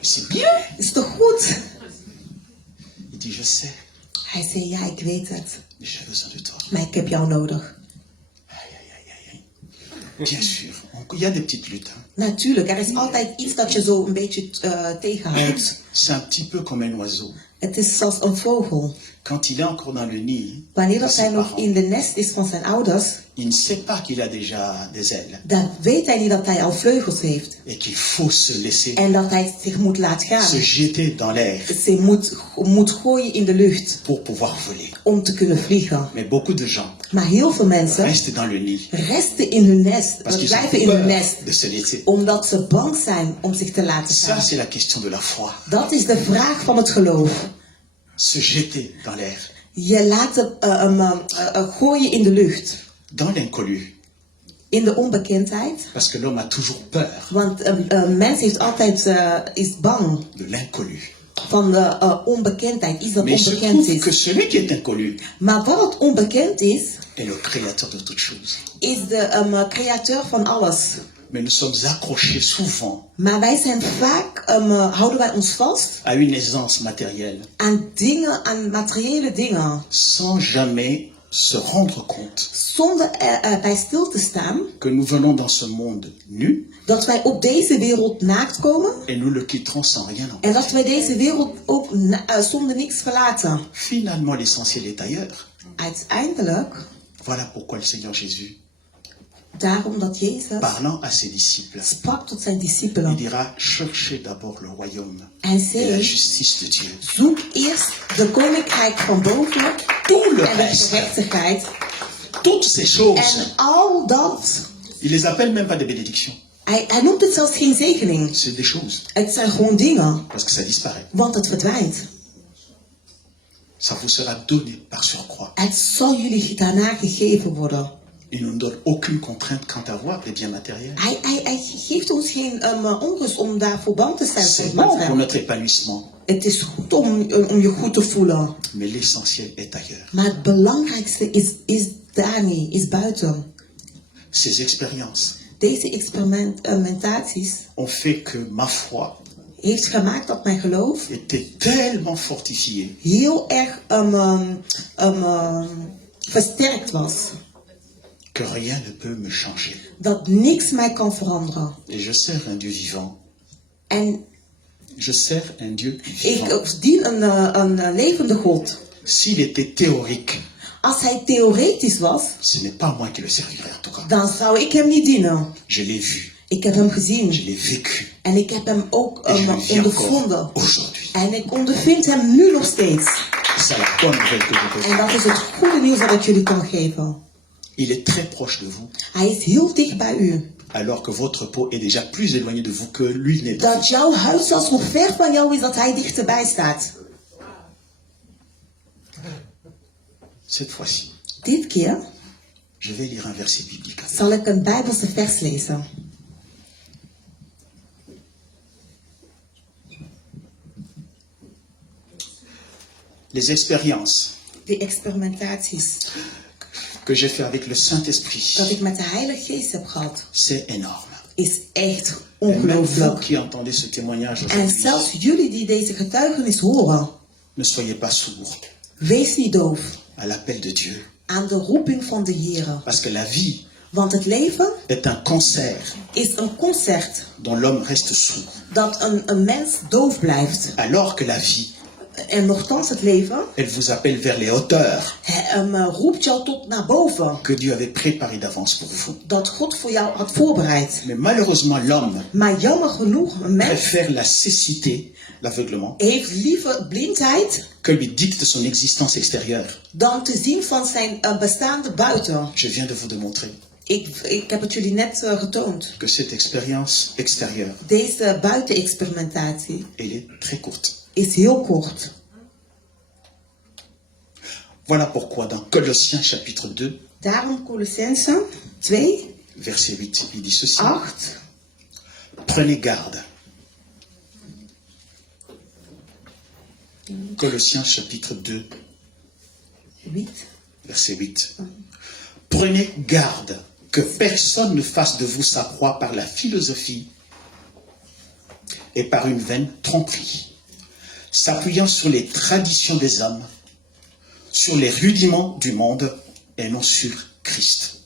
C'est bien. Is toch goed? Il dit, je sais, Hij zei, ja, ik weet het. mais j'ai besoin de toi. Maar ik heb jou nodig. Aïe, aïe, aïe, aïe, aïe. Bien sûr, il y a des petites luttes. Hein. Natuurlijk, er is altijd iets dat je zo een beetje tegenhoudt. C'est un petit peu comme un oiseau. Het is zoals een vogel. Quand il est encore dans le nid Wanneer de dat hij ses nog parents, in de nest is van zijn ouders, il ne sait pas qu'il a déjà des ailes dan weet hij niet dat hij al vleugels heeft. et qu'il faut se laisser En dat hij zich moet laten gaan. se jeter dans l'air Ze moet gooien in de lucht pour pouvoir voler. om te kunnen vliegen. Mais beaucoup de gens Maar heel veel mensen restent dans le nid resten in hun nest. parce qu'ils Blijven ont in hun peur nest. de se laisser. Omdat ze bang zijn om zich te laten Ça, gaan. c'est la question de la foi. Dat is de vraag van het geloof. Se jeter dans l'air, Je laat gooien in de lucht. dans l'inconnu. In de onbekendheid. Parce que l'homme a toujours peur Want een mens heeft altijd, is bang de l'inconnu. van de onbekendheid. Iets dat Mais il se onbekend trouve que is. celui qui est inconnu Maar wat het onbekend is est le créateur de toutes choses. de createur van alles. Mais nous sommes accrochés souvent Maar wij zijn vaak, houden wij ons vast à une aisance matérielle aan dingen, aan materiële dingen. sans jamais se rendre compte Zonder erbij stil te staan que nous venons dans ce monde nu dat wij op deze wereld naakt komen. et nous le quitterons sans rien en En dat wij deze wereld ook zonder niks verlaten. Finalement, l'essentiel est ailleurs. Uiteindelijk, Voilà pourquoi le Seigneur Jésus, daarom dat Jezus parlant à ses disciples, sprak tot zijn il discipelen. dira, cherchez d'abord le royaume En et la zei, justice de Dieu. zoek eerst de koninkrijk van boven Tout le en de reste, gerechtigheid. toutes ces choses, En al dat, il les appelle même pas des bénédictions, hij noemt het zelfs geen zegening. c'est des choses, Het zijn gewoon dingen, parce que ça disparaît. want het verdwijnt. Ça vous sera donné par surcroît. Het zal jullie daarna gegeven worden. Il ne nous donne aucune contrainte quant à avoir des biens matériels. Hij geeft ons geen onrust om daarvoor bang te zijn voor C'est het bon pour materiaal. notre épanouissement, Het is goed om je goed te voelen. mais l'essentiel est ailleurs. Maar het belangrijkste is daar niet, is buiten. Ces expériences Deze experimentaties ont fait que ma foi heeft gemaakt dat mijn geloof était tellement fortifié heel erg versterkt was. que rien ne peut me changer. Dat niks mij kan veranderen. Et je sers un Dieu vivant. En Je sers un Dieu vivant. ik dien een levende God. S'il était théorique, Als hij theoretisch was, ce n'est pas moi qui le servirais en tout cas. dan zou ik hem niet dienen. Je l'ai vu, Ik heb hem gezien. je l'ai vécu. En ik heb hem ook Et je le vis ondervonden. encore aujourd'hui. En ik ondervind hem nu nog steeds. C'est la bonne nouvelle que je peux En dat is het goede nieuws dat ik jullie kan geven. Il est très proche de vous, Hij is heel dicht bij u. alors que votre peau est déjà plus éloignée de vous que lui n'est de vous. Dat jouw huid zelfs nog ver van jou is, dat hij dichterbij staat. Cette fois-ci, Dit keer je vais lire un verset biblique. avec vous. zal ik een Bijbelse vers lezen. Les expériences De experimentaties que j'ai fait avec le Saint-Esprit, dat ik met de Heilige Geest heb gehad, c'est énorme. is echt Et même vous ongelooflijk. qui entendez ce témoignage En aujourd'hui, zelfs jullie die deze getuigenis horen, ne soyez pas sourds wees niet doof à l'appel de Dieu. aan de roeping van de Heer. Parce que la vie Want het leven est un concert is een concert dont l'homme reste sourd. dat een mens doof blijft. Alors que la vie, En nochtans het leven elle vous appelle vers les hauteurs roept jou tot naar boven. que Dieu avait préparées d'avance pour vous. Dat God voor jou had voorbereid. Mais malheureusement, l'homme Maar jammer genoeg, een mens préfère la cécité, l'aveuglement, heeft liever blindheid que lui dicte son existence extérieure. dan te zien van zijn bestaande buiten. Je viens de vous démontrer Ik heb het jullie net getoond. que cette expérience extérieure, Deze buitenexperimentatie elle est très courte. is heel kort. Voilà pourquoi dans Colossiens chapitre 2, Daarom Colossenzen 2, verset 8, il dit ceci. 8. Prenez garde. Colossiens chapitre 2, 8. verset 8. Prenez garde que personne ne fasse de vous sa proie par la philosophie et par une vaine tromperie, s'appuyant sur les traditions des hommes, sur les rudiments du monde et non sur Christ.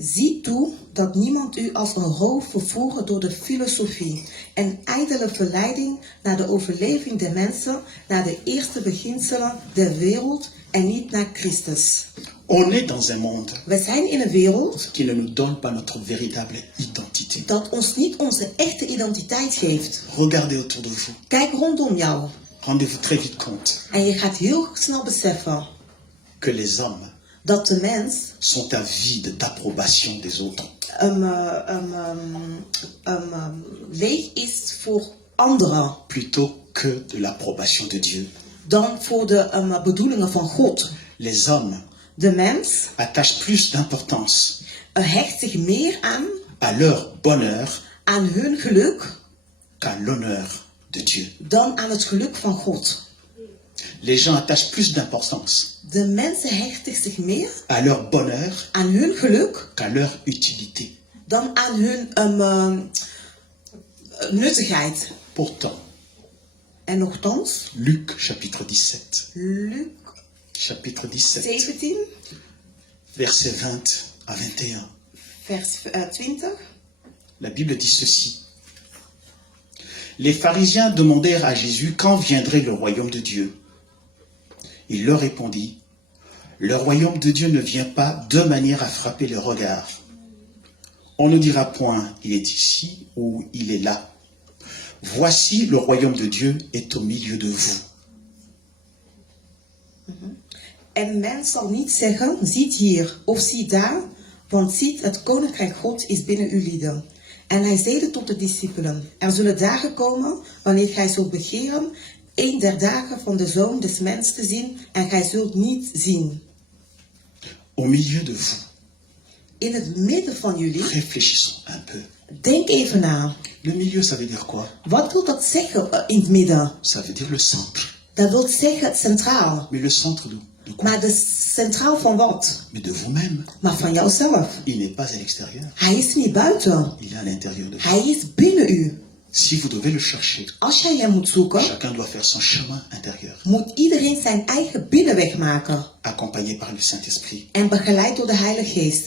Zie toe dat niemand u als een roof vervoert door de filosofie en ijdele verleiding naar de overleving der mensen, naar de eerste beginselen der wereld en niet naar Christus. On est dans un monde We zijn in een wereld qui ne nous donne pas notre véritable identité. dat ons niet onze echte identiteit geeft. Regardez autour de vous. Kijk rondom jou Rendez-vous très vite compte en je gaat heel snel beseffen que les hommes dat de mens sont avides d'approbation des autres. leeg is voor anderen Plutôt que de l'approbation de Dieu. dan voor de bedoelingen van God. Les hommes De mens attachent plus d'importance hecht zich meer à leur bonheur aan hun geluk qu'à l'honneur de Dieu. dan aan het geluk van God. Les gens attachent plus d'importance De mensen hechten zich meer à leur bonheur aan hun geluk qu'à leur utilité. dan aan hun nuttigheid. Pourtant, En nochtans, Luc chapitre 17, Luc chapitre 17, 17, versets 20 à 21, vers 20. la Bible dit ceci. Les pharisiens demandèrent à Jésus quand viendrait le royaume de Dieu. Il leur répondit, le royaume de Dieu ne vient pas de manière à frapper le regard. On ne dira point, il est ici ou il est là. Voici, le royaume de Dieu est au milieu de vous. En men zal niet zeggen, ziet hier of ziet daar, want ziet, het koninkrijk God is binnen uw lieden. En hij zeide tot de discipelen, er zullen dagen komen, wanneer gij zult begeren, een der dagen van de Zoon des Mens te zien, en gij zult niet zien. Au milieu de vous. In het midden van jullie, Réfléchissons un peu. denk even na. Le milieu, ça veut dire quoi? Wat wil dat zeggen in het midden? Ça veut dire le centre. Dat wil zeggen centraal. Mais le centre de quoi? Maar de centraal van wat? Mais de vous-même. Maar van jouzelf. Il n'est pas à l'extérieur. Hij is niet buiten. Il est à l'intérieur de vous. Hij is binnen u. Si vous devez le chercher, Als jij hem moet zoeken, chacun doit faire son chemin intérieur, moet iedereen zijn eigen binnenweg maken. accompagné par le Saint-Esprit. En begeleid door de Heilige Geest.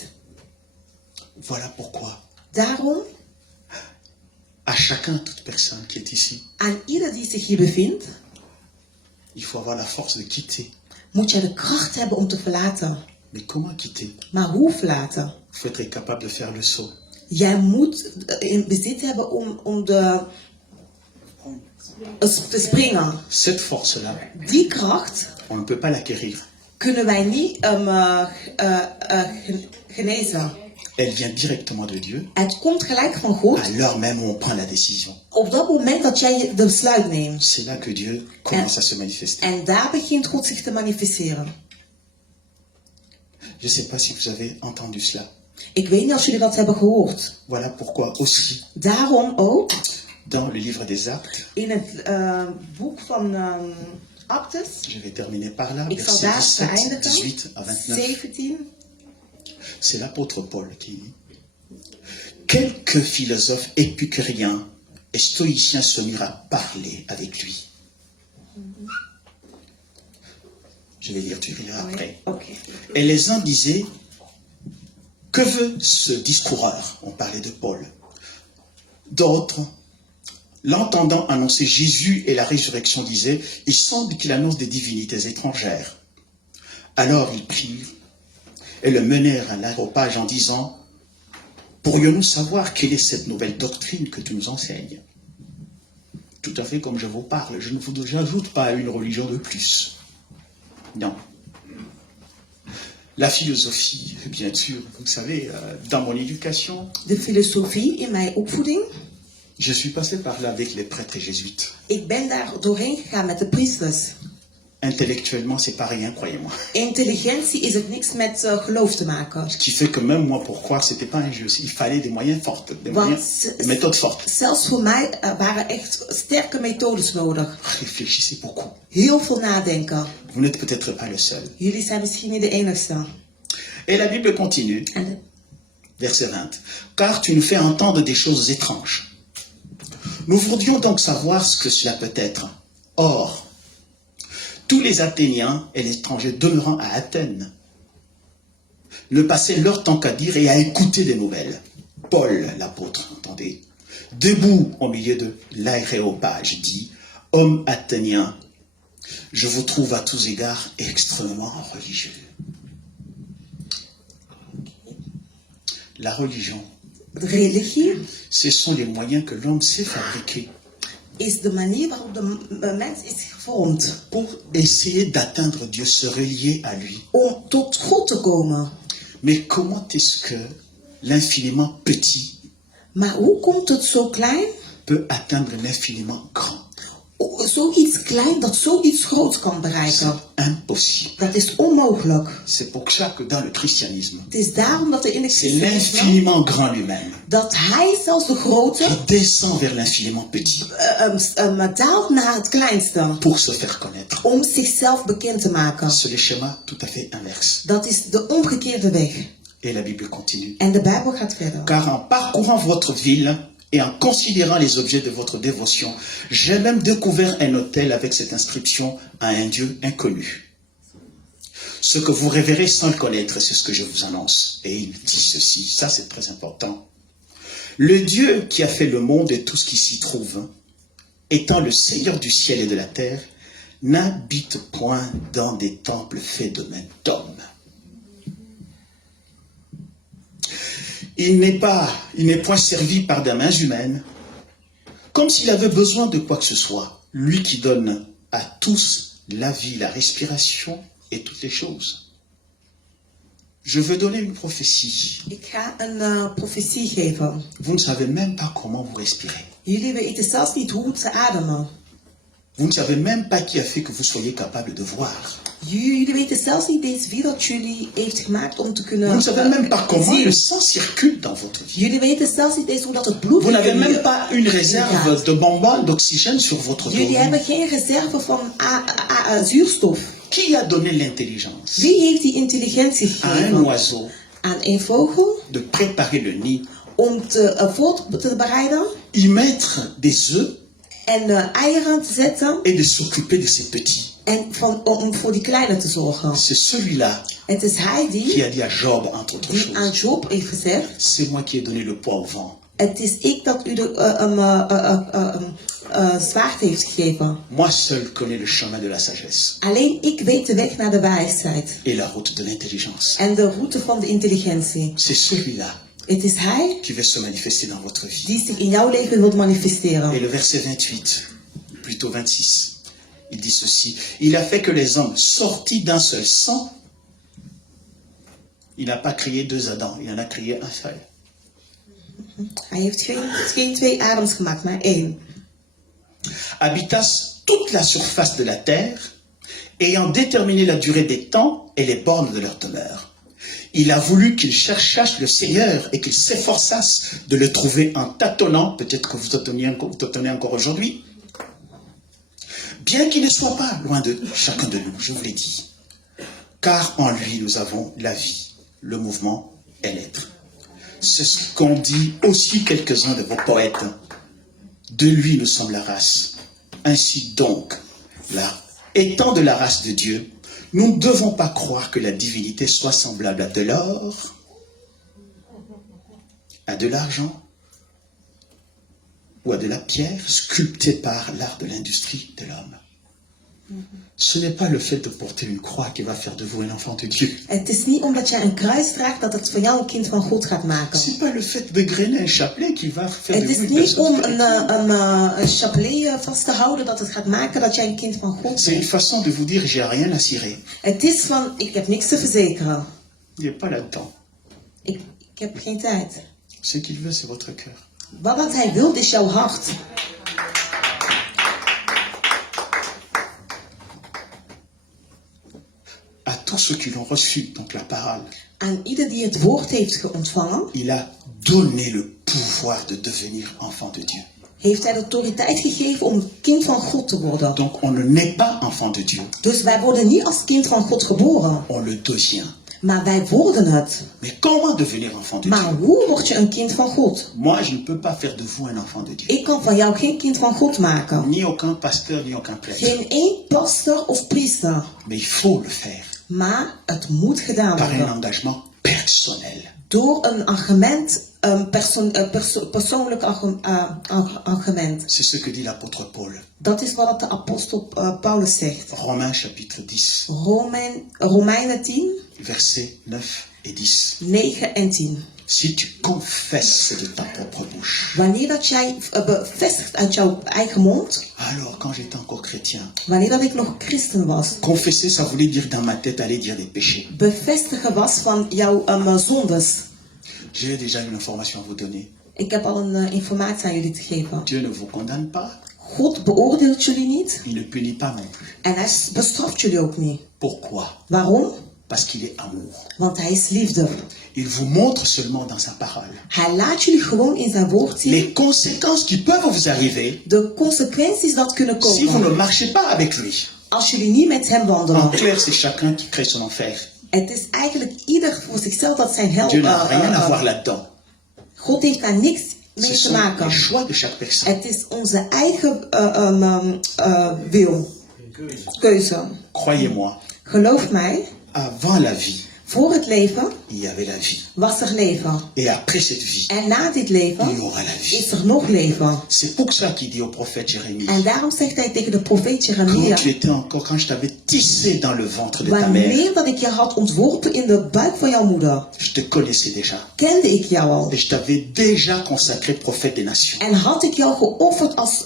Voilà pourquoi, Daarom, à chacun, toute personne qui est ici, aan ieder die zich hier bevindt, il faut avoir la force de quitter. moet je de kracht hebben om te verlaten. Mais comment quitter? Maar hoe verlaten? Il faut être capable de faire le saut. Jij moet in bezit hebben om te springen. Cette force-là, Die kracht on ne peut pas l'acquérir. kunnen wij niet genezen. Elle vient directement de Dieu, Het komt gelijk van God à l'heure même où on prend la décision. op dat moment dat jij de besluit neemt. C'est là que Dieu commence à se manifester. En daar begint God zich te manifesteren. Je ne sais pas si vous avez entendu cela. Ik weet niet of jullie dat hebben gehoord. Voilà pourquoi aussi, Daarom ook dans le livre des Actes, in het boek van Actes, je vais terminer par là, ik zal versets daar 17, beëindigen, 18 à 29. 17. C'est l'apôtre Paul qui dit quelques philosophes épicuriens et stoïciens se mirent à parler avec lui. Je vais lire, tu liras après. Oké. Et les uns disaient, que veut ce discoureur? On parlait de Paul. D'autres, l'entendant annoncer Jésus et la résurrection, disaient, il semble qu'il annonce des divinités étrangères. Alors ils prirent et le menèrent à l'aréopage en disant, pourrions-nous savoir quelle est cette nouvelle doctrine que tu nous enseignes? Tout à fait comme je vous parle, je ne vous ajoute pas une religion de plus. Non. La philosophie, bien sûr, vous savez, dans mon éducation, De filosofie in mijn opvoeding. je suis passé par là avec les prêtres jésuites. Ik ben daar doorheen gegaan met de priesters. Intellectuellement, c'est pas rien, croyez-moi. Intelligentie is het niks met geloof te maken. Ce qui fait que même moi, pour croire, c'était pas un jeu. Il fallait des moyens forts, des méthodes fortes. Zelfs voor mij waren echt sterke methodes nodig. Réfléchissez beaucoup. Heel veel nadenken. Vous n'êtes peut-être pas le seul. Jullie zijn misschien niet de enigste. Et la Bible continue, En verset 20. Car tu nous fais entendre des choses étranges. Nous voudrions donc savoir ce que cela peut être. Or, tous les Athéniens et les étrangers demeurant à Athènes ne passaient leur temps qu'à dire et à écouter des nouvelles. Paul, l'apôtre, entendez, debout au milieu de l'aréopage, dit, « Homme athénien, je vous trouve à tous égards extrêmement religieux. » La religion, De religie ce sont les moyens que l'homme s'est fabriqués is de manier waarop de mens is gevormd pour essayer d'atteindre Dieu, se relier à lui. om tot God te komen. Mais comment est-ce que l'infiniment petit Maar hoe komt het zo klein? peut atteindre l'infiniment grand? Zoiets klein dat zoiets groots kan C'est bereiken. impossible. Dat is onmogelijk. C'est pour ça que dans le christianisme, Het is daarom dat er in het c'est christendom l'infiniment grand lui-même dat hij zelfs de grote qui descend vers l'infiniment petit daalt naar het kleinste pour se faire connaître. om zichzelf bekend te maken. C'est le schéma tout à fait inverse. Dat is de omgekeerde weg. Et la Bible continue. En de Bijbel gaat verder. Car en parcourant votre ville et en considérant les objets de votre dévotion, j'ai même découvert un autel avec cette inscription à un Dieu inconnu. Ce que vous révérez sans le connaître, c'est ce que je vous annonce. Et il dit ceci, ça c'est très important. Le Dieu qui a fait le monde et tout ce qui s'y trouve, étant le Seigneur du ciel et de la terre, n'habite point dans des temples faits de main d'homme. Il n'est point servi par des mains humaines, comme s'il avait besoin de quoi que ce soit. Lui qui donne à tous la vie, la respiration et toutes les choses. Je veux donner une prophétie. Ik ga een profetie geven. Vous ne savez même pas comment vous respirez. Jullie weten zelfs niet hoe te ademen. Vous ne savez même pas qui a fait que vous soyez capable de voir. Jullie weten zelfs niet eens wie dat jullie heeft gemaakt om te Vous kunnen ne savez même pas comment zien. le sang circule dans votre vie. Jullie weten zelfs niet eens hoe dat het bloed Vous n'avez in même jullie pas une réserve gaat. de bonbonnes d'oxygène sur votre Jullie dos. hebben geen reserve van zuurstof. Qui a donné l'intelligence Wie heeft die intelligentie à un gegeven oiseau aan een vogel de préparer le nid, om voort te bereiden y mettre des œufs en eieren te zetten et de s'occuper de ses petits? en om voor die kleine te zorgen? C'est celui-là Het is hij qui die a dit à Job, entre autres die aan choses, Job heeft gezegd: c'est moi qui ai donné le poids au vent. het is ik dat u de zwaard heeft gegeven. Moi seul connais le chemin de la sagesse Alleen ik weet de weg naar de wijsheid et la route de l'intelligence. en de route van de intelligentie. C'est celui-là Het is hij qui veut se manifester dans votre vie. die zich in jouw leven wil Et manifesteren. le verset 28, plutôt 26, il dit ceci. Il a fait que les hommes sortis d'un seul sang, il n'a pas créé deux Adams, il en a créé un seul. Hij heeft geen twee Adams gemaakt, maar één. Habitassent toute la surface de la terre, ayant déterminé la durée des temps et les bornes de leur demeure. Il a voulu qu'ils cherchassent le Seigneur et qu'ils s'efforçassent de le trouver en tâtonnant, peut-être que vous tâtonnez encore aujourd'hui, bien qu'il ne soit pas loin de chacun de nous, je vous l'ai dit. Car en lui nous avons la vie, le mouvement et l'être. C'est ce qu'ont dit aussi quelques-uns de vos poètes. De lui nous sommes la race. Ainsi donc, étant de la race de Dieu, nous ne devons pas croire que la divinité soit semblable à de l'or, à de l'argent ou à de la pierre sculptée par l'art de l'industrie de l'homme. Ce n'est pas le fait de porter une croix qui va faire de vous un enfant de Dieu. Het is niet omdat jij een kruis draagt dat het van jou een kind van God gaat maken. Ce n'est pas le fait de grainer un chapelet qui va faire Het de is vous une niet om personne. een chapelet vast te houden dat het gaat maken dat jij een kind van God C'est une bent. façon de vous dire j'ai rien à cirer. Het is van, ik heb niks te verzekeren. Il n'est pas là-dedans. Ik heb geen tijd. Ce qu'il veut, c'est votre cœur. Wat hij wil is jouw hart. À tous ceux qui l'ont reçu, donc la parole, Aan ieder die het woord heeft ontvangen, il a donné le pouvoir de devenir enfant de Dieu. heeft hij de autoriteit gegeven om kind van God te worden. Donc on ne naît pas enfant de Dieu, Dus wij worden niet als kind van God geboren, on le devient. maar wij worden het. Mais comment devenir enfant de Dieu? Maar hoe word je een kind van God? Moi, je ne peux pas faire de vous un enfant de Dieu. Ik kan van jou geen kind van God maken. Ni aucun pasteur, ni aucun prêtre. Geen één pastor of priester. Mais il faut le faire Maar het moet gedaan par un worden. engagement personnel. Door een argument, persoonlijk argument. C'est ce que dit l'apôtre Paul. Dat is wat de apostel Paulus zegt. Romains chapitre 10, Romeinen 10, versets 9 et 10. 9 en 10. Si tu confesses de ta propre bouche, Wanneer dat jij bevestigt uit jouw eigen mond, alors quand j'étais encore chrétien, wanneer dat ik nog christen was, confesser ça voulait dire dans ma tête aller dire des péchés. bevestigen was van jouw zondes. J'ai déjà une information à vous donner. Ik heb al een informatie aan jullie te geven. Dieu ne vous condamne pas, God beoordeelt jullie niet il ne punit pas non plus. en hij bestraft jullie ook niet. Pourquoi? Waarom? Parce qu'il est amour. Want hij is liefde. Il vous montre seulement dans sa parole Hij laat jullie gewoon in zijn woord zien les conséquences qui peuvent vous arriver de consequenties dat kunnen si vous ne komen marchez pas avec lui. als jullie niet met hem En wandelen. clair, c'est chacun qui crée son enfer. Het is eigenlijk ieder voor zichzelf dat zijn hel. Dieu n'a rien à voir là-dedans. God heeft daar niks mee Ce te sont maken. les choix de chaque personne. Het is onze eigen wil, keuze. Croyez-moi, Geloof mij, avant la vie, voor het leven il y avait la vie. was er leven. Et après cette vie, En na dit il y leven aura la vie. is er nog leven. C'est pour ça qu'il dit au prophète Jérémie, En daarom zegt hij tegen de profeet Jeremia, quand tu étais encore, quand je t'avais tissé dans le ventre de ta mère, wanneer dat ik je had ontworpen in de buik van jouw moeder, je te connaissais déjà. kende ik jou al. Et je t'avais déjà consacré prophète des nations. En had ik jou geofferd als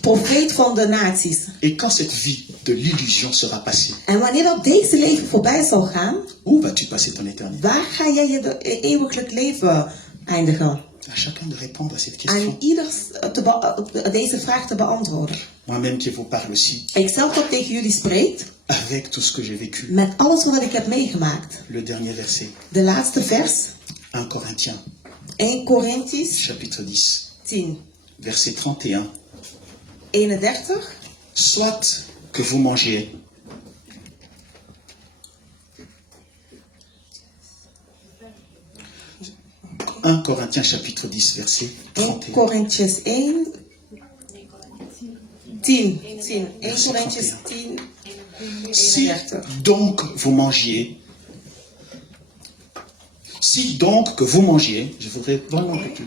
profeet van de naties. Et quand cette vie de l'illusion sera passée, En wanneer dat deze leven voorbij zal gaan, où vas-tu passer ton éternité? waar ga jij je eeuwiglijk leven eindigen? À chacun de répondre à cette Aan question. ieder deze vraag te beantwoorden. Moi-même qui vous parle aussi, Ik zelf dat tegen jullie spreek, avec tout ce que j'ai vécu. met alles wat ik heb meegemaakt. Le dernier verset, De laatste vers, 1 Corinthiens, 1 Korintiërs chapitre 10, 10, verset 31. 31. Soit que vous mangiez, « 1 Corinthiens chapitre 10 verset 1 31. Korintiërs 1, 10. 1 Korintiërs 10, Si 31. donc vous mangiez, si donc que vous mangiez, je voudrais vraiment que tu...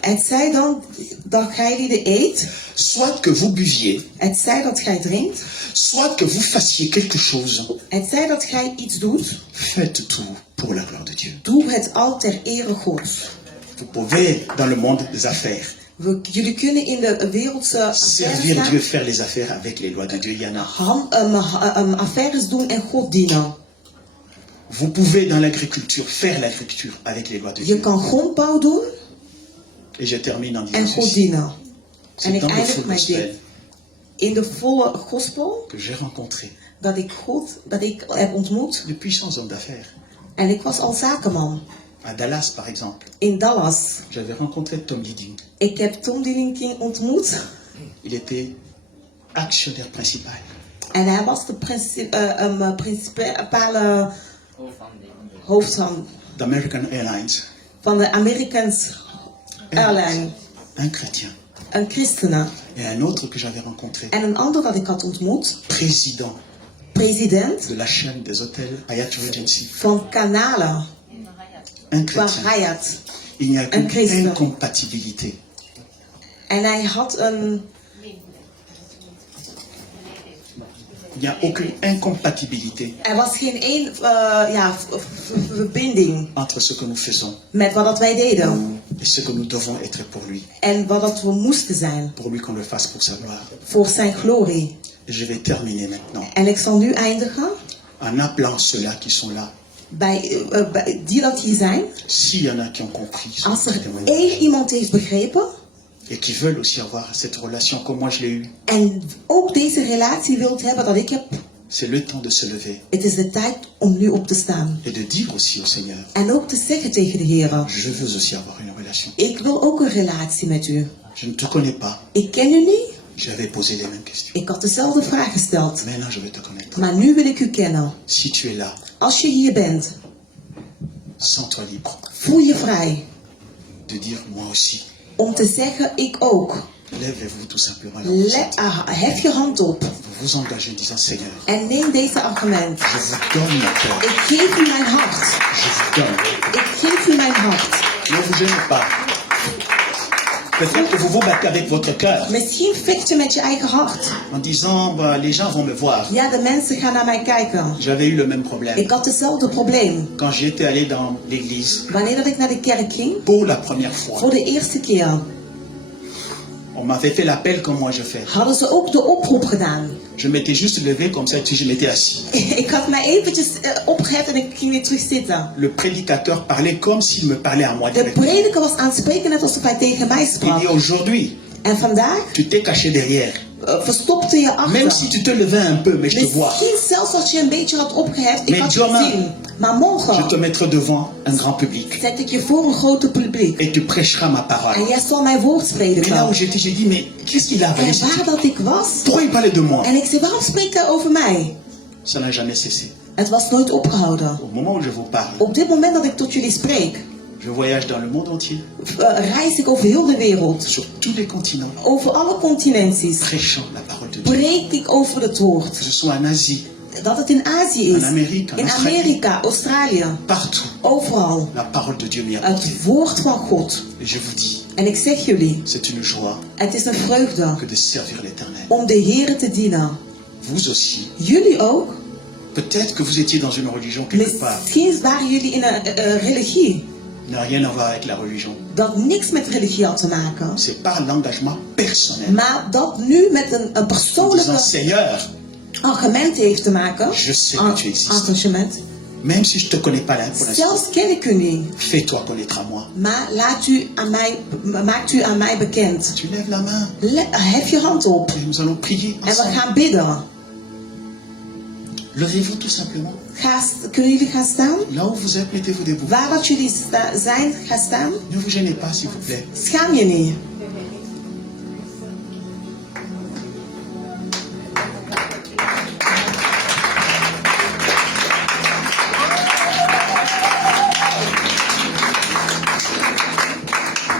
Het zij dan dat gij lieden eet, Soit que vous buviez, het zij dat gij drinkt, soit que vous fassiez quelque chose, het zij dat gij iets doet, faites tout pour la gloire de Dieu. doe het al ter ere Gods. Vous pouvez, dans le monde des affaires, Jullie kunnen in de wereldse servir affaires, Dieu, faire les affaires avec les lois de Dieu. Il y en a. affaires doen en God dienen. Vous pouvez, dans l'agriculture, faire l'agriculture avec les lois de Je Dieu. kan grondbouw doen Et je termine en en disant God ceci. dienen. En C'est ik dans le eindig full met gospel dit. In de volle gospel que j'ai rencontré dat ik heb ontmoet. de puissants hommes d'affaires. En ik was al zakenman. À Dallas, par exemple, In Dallas. j'avais rencontré Tom Liding. Ik heb Tom Dillington ontmoet. Il était actionnaire principal. En hij was de principale hoofdman d'American Airlines. van de American Airline. Un chrétien. Een christene. Et un autre que j'avais rencontré, En een ander dat ik had ontmoet. président President de la chaîne des hôtels Hyatt Regency. van Kanalen. Un Van chrétien. Hyatt. Il n'y a Un qu'une chrétien. incompatibilité. En hij had een... Il n'y a aucune incompatibilité Er was geen één verbinding entre ce que nous faisons met wat dat wij deden. et ce que nous devons être pour lui. En wat dat we moesten zijn. Pour lui qu'on le fasse pour sa gloire. Voor zijn glorie. Et je vais terminer maintenant En ik zal nu eindigen en appelant ceux-là qui sont là. bij die dat hier zijn. S'il y en a qui ont compris ce Als er témoignage één iemand heeft begrepen. et qui veulent aussi avoir cette relation comme moi je l'ai eue, En ook deze relatie wilt hebben dat ik heb. c'est le temps de se lever Het is de tijd om nu op te staan. et de dire aussi au Seigneur, En ook te zeggen tegen de Heer. je veux aussi avoir une relation. Ik wil ook een relatie met u. Je ne te connais pas. Ik ken u niet. J'avais posé les mêmes questions. Ik had dezelfde vraag gesteld. Maintenant, je vais te connaître. Maar nu wil ik u kennen. Si tu es là, Als je hier bent, sens-toi libre voel je vrij. de dire moi aussi. Om te zeggen, ik ook. Lèvez-vous tout simplement. Là où vous êtes. Hef je hand op Vous vous engagez en disant Seigneur, en neem deze argument. je vous donne mon cœur. Ik geef u mijn hart. Je vous donne. Ik geef u mijn hart. Ne vous gênez pas. Peut-être que vous vous battez avec votre cœur Misschien vecht je met je eigen hart. en disant bah, les gens vont me voir. Ja, de mensen gaan naar mij kijken. J'avais eu le même problème. Ik had hetzelfde probleem. Quand j'étais allé dans l'église Wanneer dat ik naar de kerk ging, pour la première fois, voor de eerste keer, on m'avait fait l'appel comme moi je fais. hadden ze ook de oproep gedaan. Je m'étais juste levé comme ça et puis je m'étais assis. Ik had mij eventjes opgeheft en ik ging weer terug zitten. Le prédicateur parlait comme s'il me parlait à moi De directement. prediker was aan het spreken net alsof hij tegen mij Il dit sprak. aujourd'hui, En vandaag tu t'es caché derrière. verstopte je Même si achter. tu te levais un peu, mais je te vois. Misschien zelfs als je een beetje had opgeheft, ik Mais had je demain, gezien. Maar Je morgen te mettrai devant un grand public. zet ik je voor een grote publiek. Et tu prêcheras ma En parole. jij zal mijn woord Et là prediken. où j'étais, j'ai dit, mais qu'est-ce qu'il a avalé En ce waar type? dat ik was. Pourquoi il parlait de moi? En ik zei, waarom spreekt hij over mij? Ça n'a jamais cessé. Het was nooit opgehouden. Au moment où je vous parle, Op dit moment dat ik tot jullie spreek, je voyage dans le monde entier, reis ik over heel de wereld. sur tous les continents, Over alle continenties. prêchant la parole de Dieu. Preek ik over het woord. Que ce soit en Asie, Dat het in Azië is. In Amerika, In Australië. Amerika, Australië. partout, Overal. la parole de Dieu m'y a porté. Het woord van God. Et je vous dis, En ik zeg jullie, c'est une joie het is een vreugde que de servir l'Éternel. om de Heer te dienen. Vous aussi. Jullie ook. Peut-être que vous étiez dans une religion quelque part. Misschien waren jullie in een religie N'a rien à voir avec la religion. dat niks met religie had te maken. C'est par l'engagement personnel. Maar dat nu met een En disant, persoonlijke Seigneur, argument heeft te maken. je sais que tu existes. Engagement. Même si je ne te connais pas là pour l'instant, Zelfs ken ik u niet. fais-toi connaître à moi. Maar maakt u aan mij bekend. Tu lèves la main Hef je hand op. et nous allons prier En we ensemble. gaan bidden. Levez-vous tout simplement. Kunnen jullie gaan staan? Là où vous êtes, mettez-vous debout. Waar dat jullie zijn, ga staan. Ne vous gênez pas, s'il vous plaît. Schaam je niet.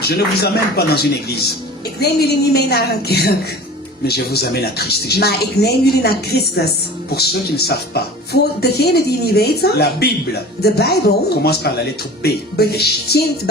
Je ne vous amène pas dans une église, Ik neem jullie niet mee naar een kerk. mais je vous amène à Christ Jésus. Maar ik neem jullie naar Christus. Pour ceux qui ne savent pas, Voor degenen die niet weten, la Bible de Bijbel commence par la lettre B. begint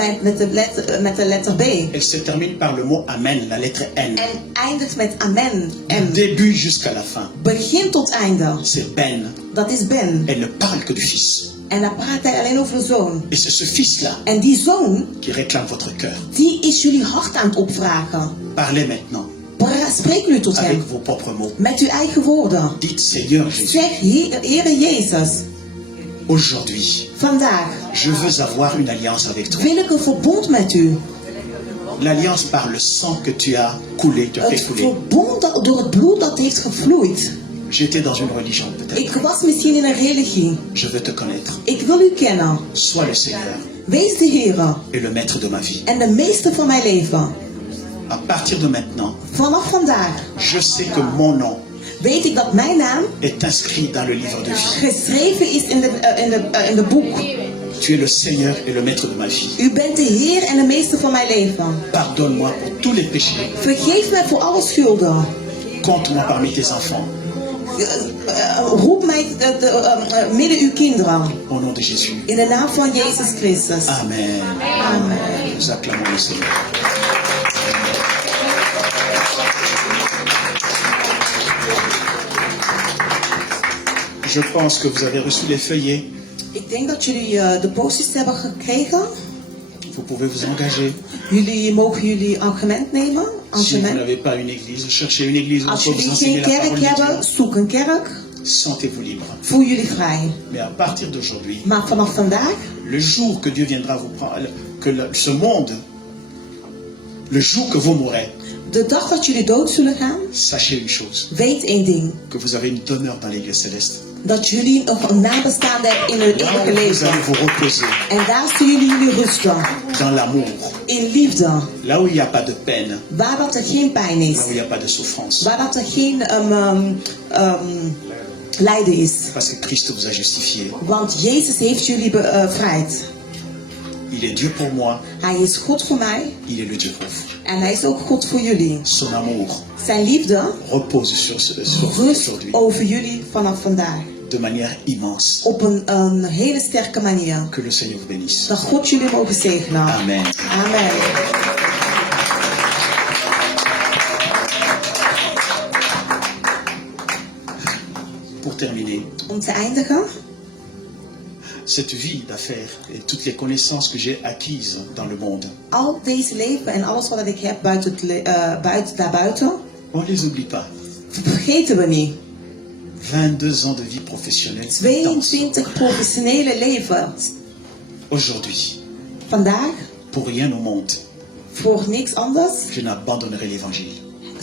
met de letter B. Elle se termine par le mot Amen, la lettre N. En eindigt met amen. Du En début jusqu'à la fin. begin tot einde. C'est Ben. Dat is Ben. Elle ne parle que du Fils. En dan praat hij alleen over de zoon. Et c'est ce Fils-là En die zoon, qui réclame votre cœur. die is jullie hart aan het opvragen. Parlez maintenant Spreek nu tot avec hem. vos propres mots. Met uw eigen woorden. Dites Seigneur Jésus, Zeg, Heere Jezus, aujourd'hui, vandaag je veux avoir une alliance avec toi. wil ik een verbond met u. L'alliance par le sang que tu as coulé, tu as Het fait couler. verbond door het bloed dat heeft gevloeid. J'étais dans une religion peut-être. Ik was misschien in een religie. Je veux te connaître. Ik wil u kennen. Sois le Seigneur Wees de Heere et le maître de ma vie. en de meester van mijn leven. À partir de maintenant, Vanaf vandaag je sais que mon nom weet ik dat mijn naam est inscrit dans le livre de vie. geschreven is in de boek. Tu es le Seigneur et le maître de ma vie. U bent de Heer en de meester van mijn leven. Pardonne-moi pour tous les péchés. Vergeef mij voor alle schulden. Compte-moi parmi tes enfants. Roep mij midden uw kinderen. Au nom de Jésus. In de naam van Jezus Christus. Amen. Amen. Nous acclamons le Seigneur. Je pense que vous avez reçu les feuillets. Ik denk dat jullie de posters hebben gekregen. Vous pouvez vous engager. Jullie mogen jullie engagement nemen. Si vous Engagement. n'avez pas une église, cherchez une église où on Als peut vous jullie enseigner geen la parole kerk de hebben, Dieu. zoek een kerk. Sentez-vous libre. Voel jullie vrij. Mais à partir d'aujourd'hui, Maar vanaf vandaag, le jour que Dieu viendra vous prendre, ce monde, le jour que vous mourrez, de dag dat jullie dood zullen gaan, sachez une chose, weet één ding. que vous avez une demeure dans les lieux célestes. Dat jullie nog een nabestaande hebben in het Là eeuwige où vous leven. allez vous reposer, En daar zullen jullie rusten. dans l'amour, In liefde. là où il n'y a pas de peine, Waar dat er geen pijn is. là où il n'y a pas de souffrance. Waar dat er geen lijden is. Parce que Christ vous a justifié. Want Jezus heeft jullie bevrijd. Il est Dieu pour moi, Hij is God voor mij il est le Dieu pour vous. en hij is ook God voor jullie. Son amour Zijn liefde repose sur rust aujourd'hui over jullie vanaf vandaag. de manière immense. Op een hele sterke manier. Que le Seigneur vous bénisse. Dat God jullie mogen zegenen. Amen. Amen. Pour terminer, Om te eindigen. cette vie d'affaires et toutes les connaissances que j'ai acquises dans le monde, Al deze leven en alles wat ik heb daarbuiten, on ne les oublie pas. vergeten we niet. 22 ans de vie professionnelle. intense. 22 professionele levens. Aujourd'hui, Vandaag, pour rien au monde, voor niks anders, je n'abandonnerai l'évangile.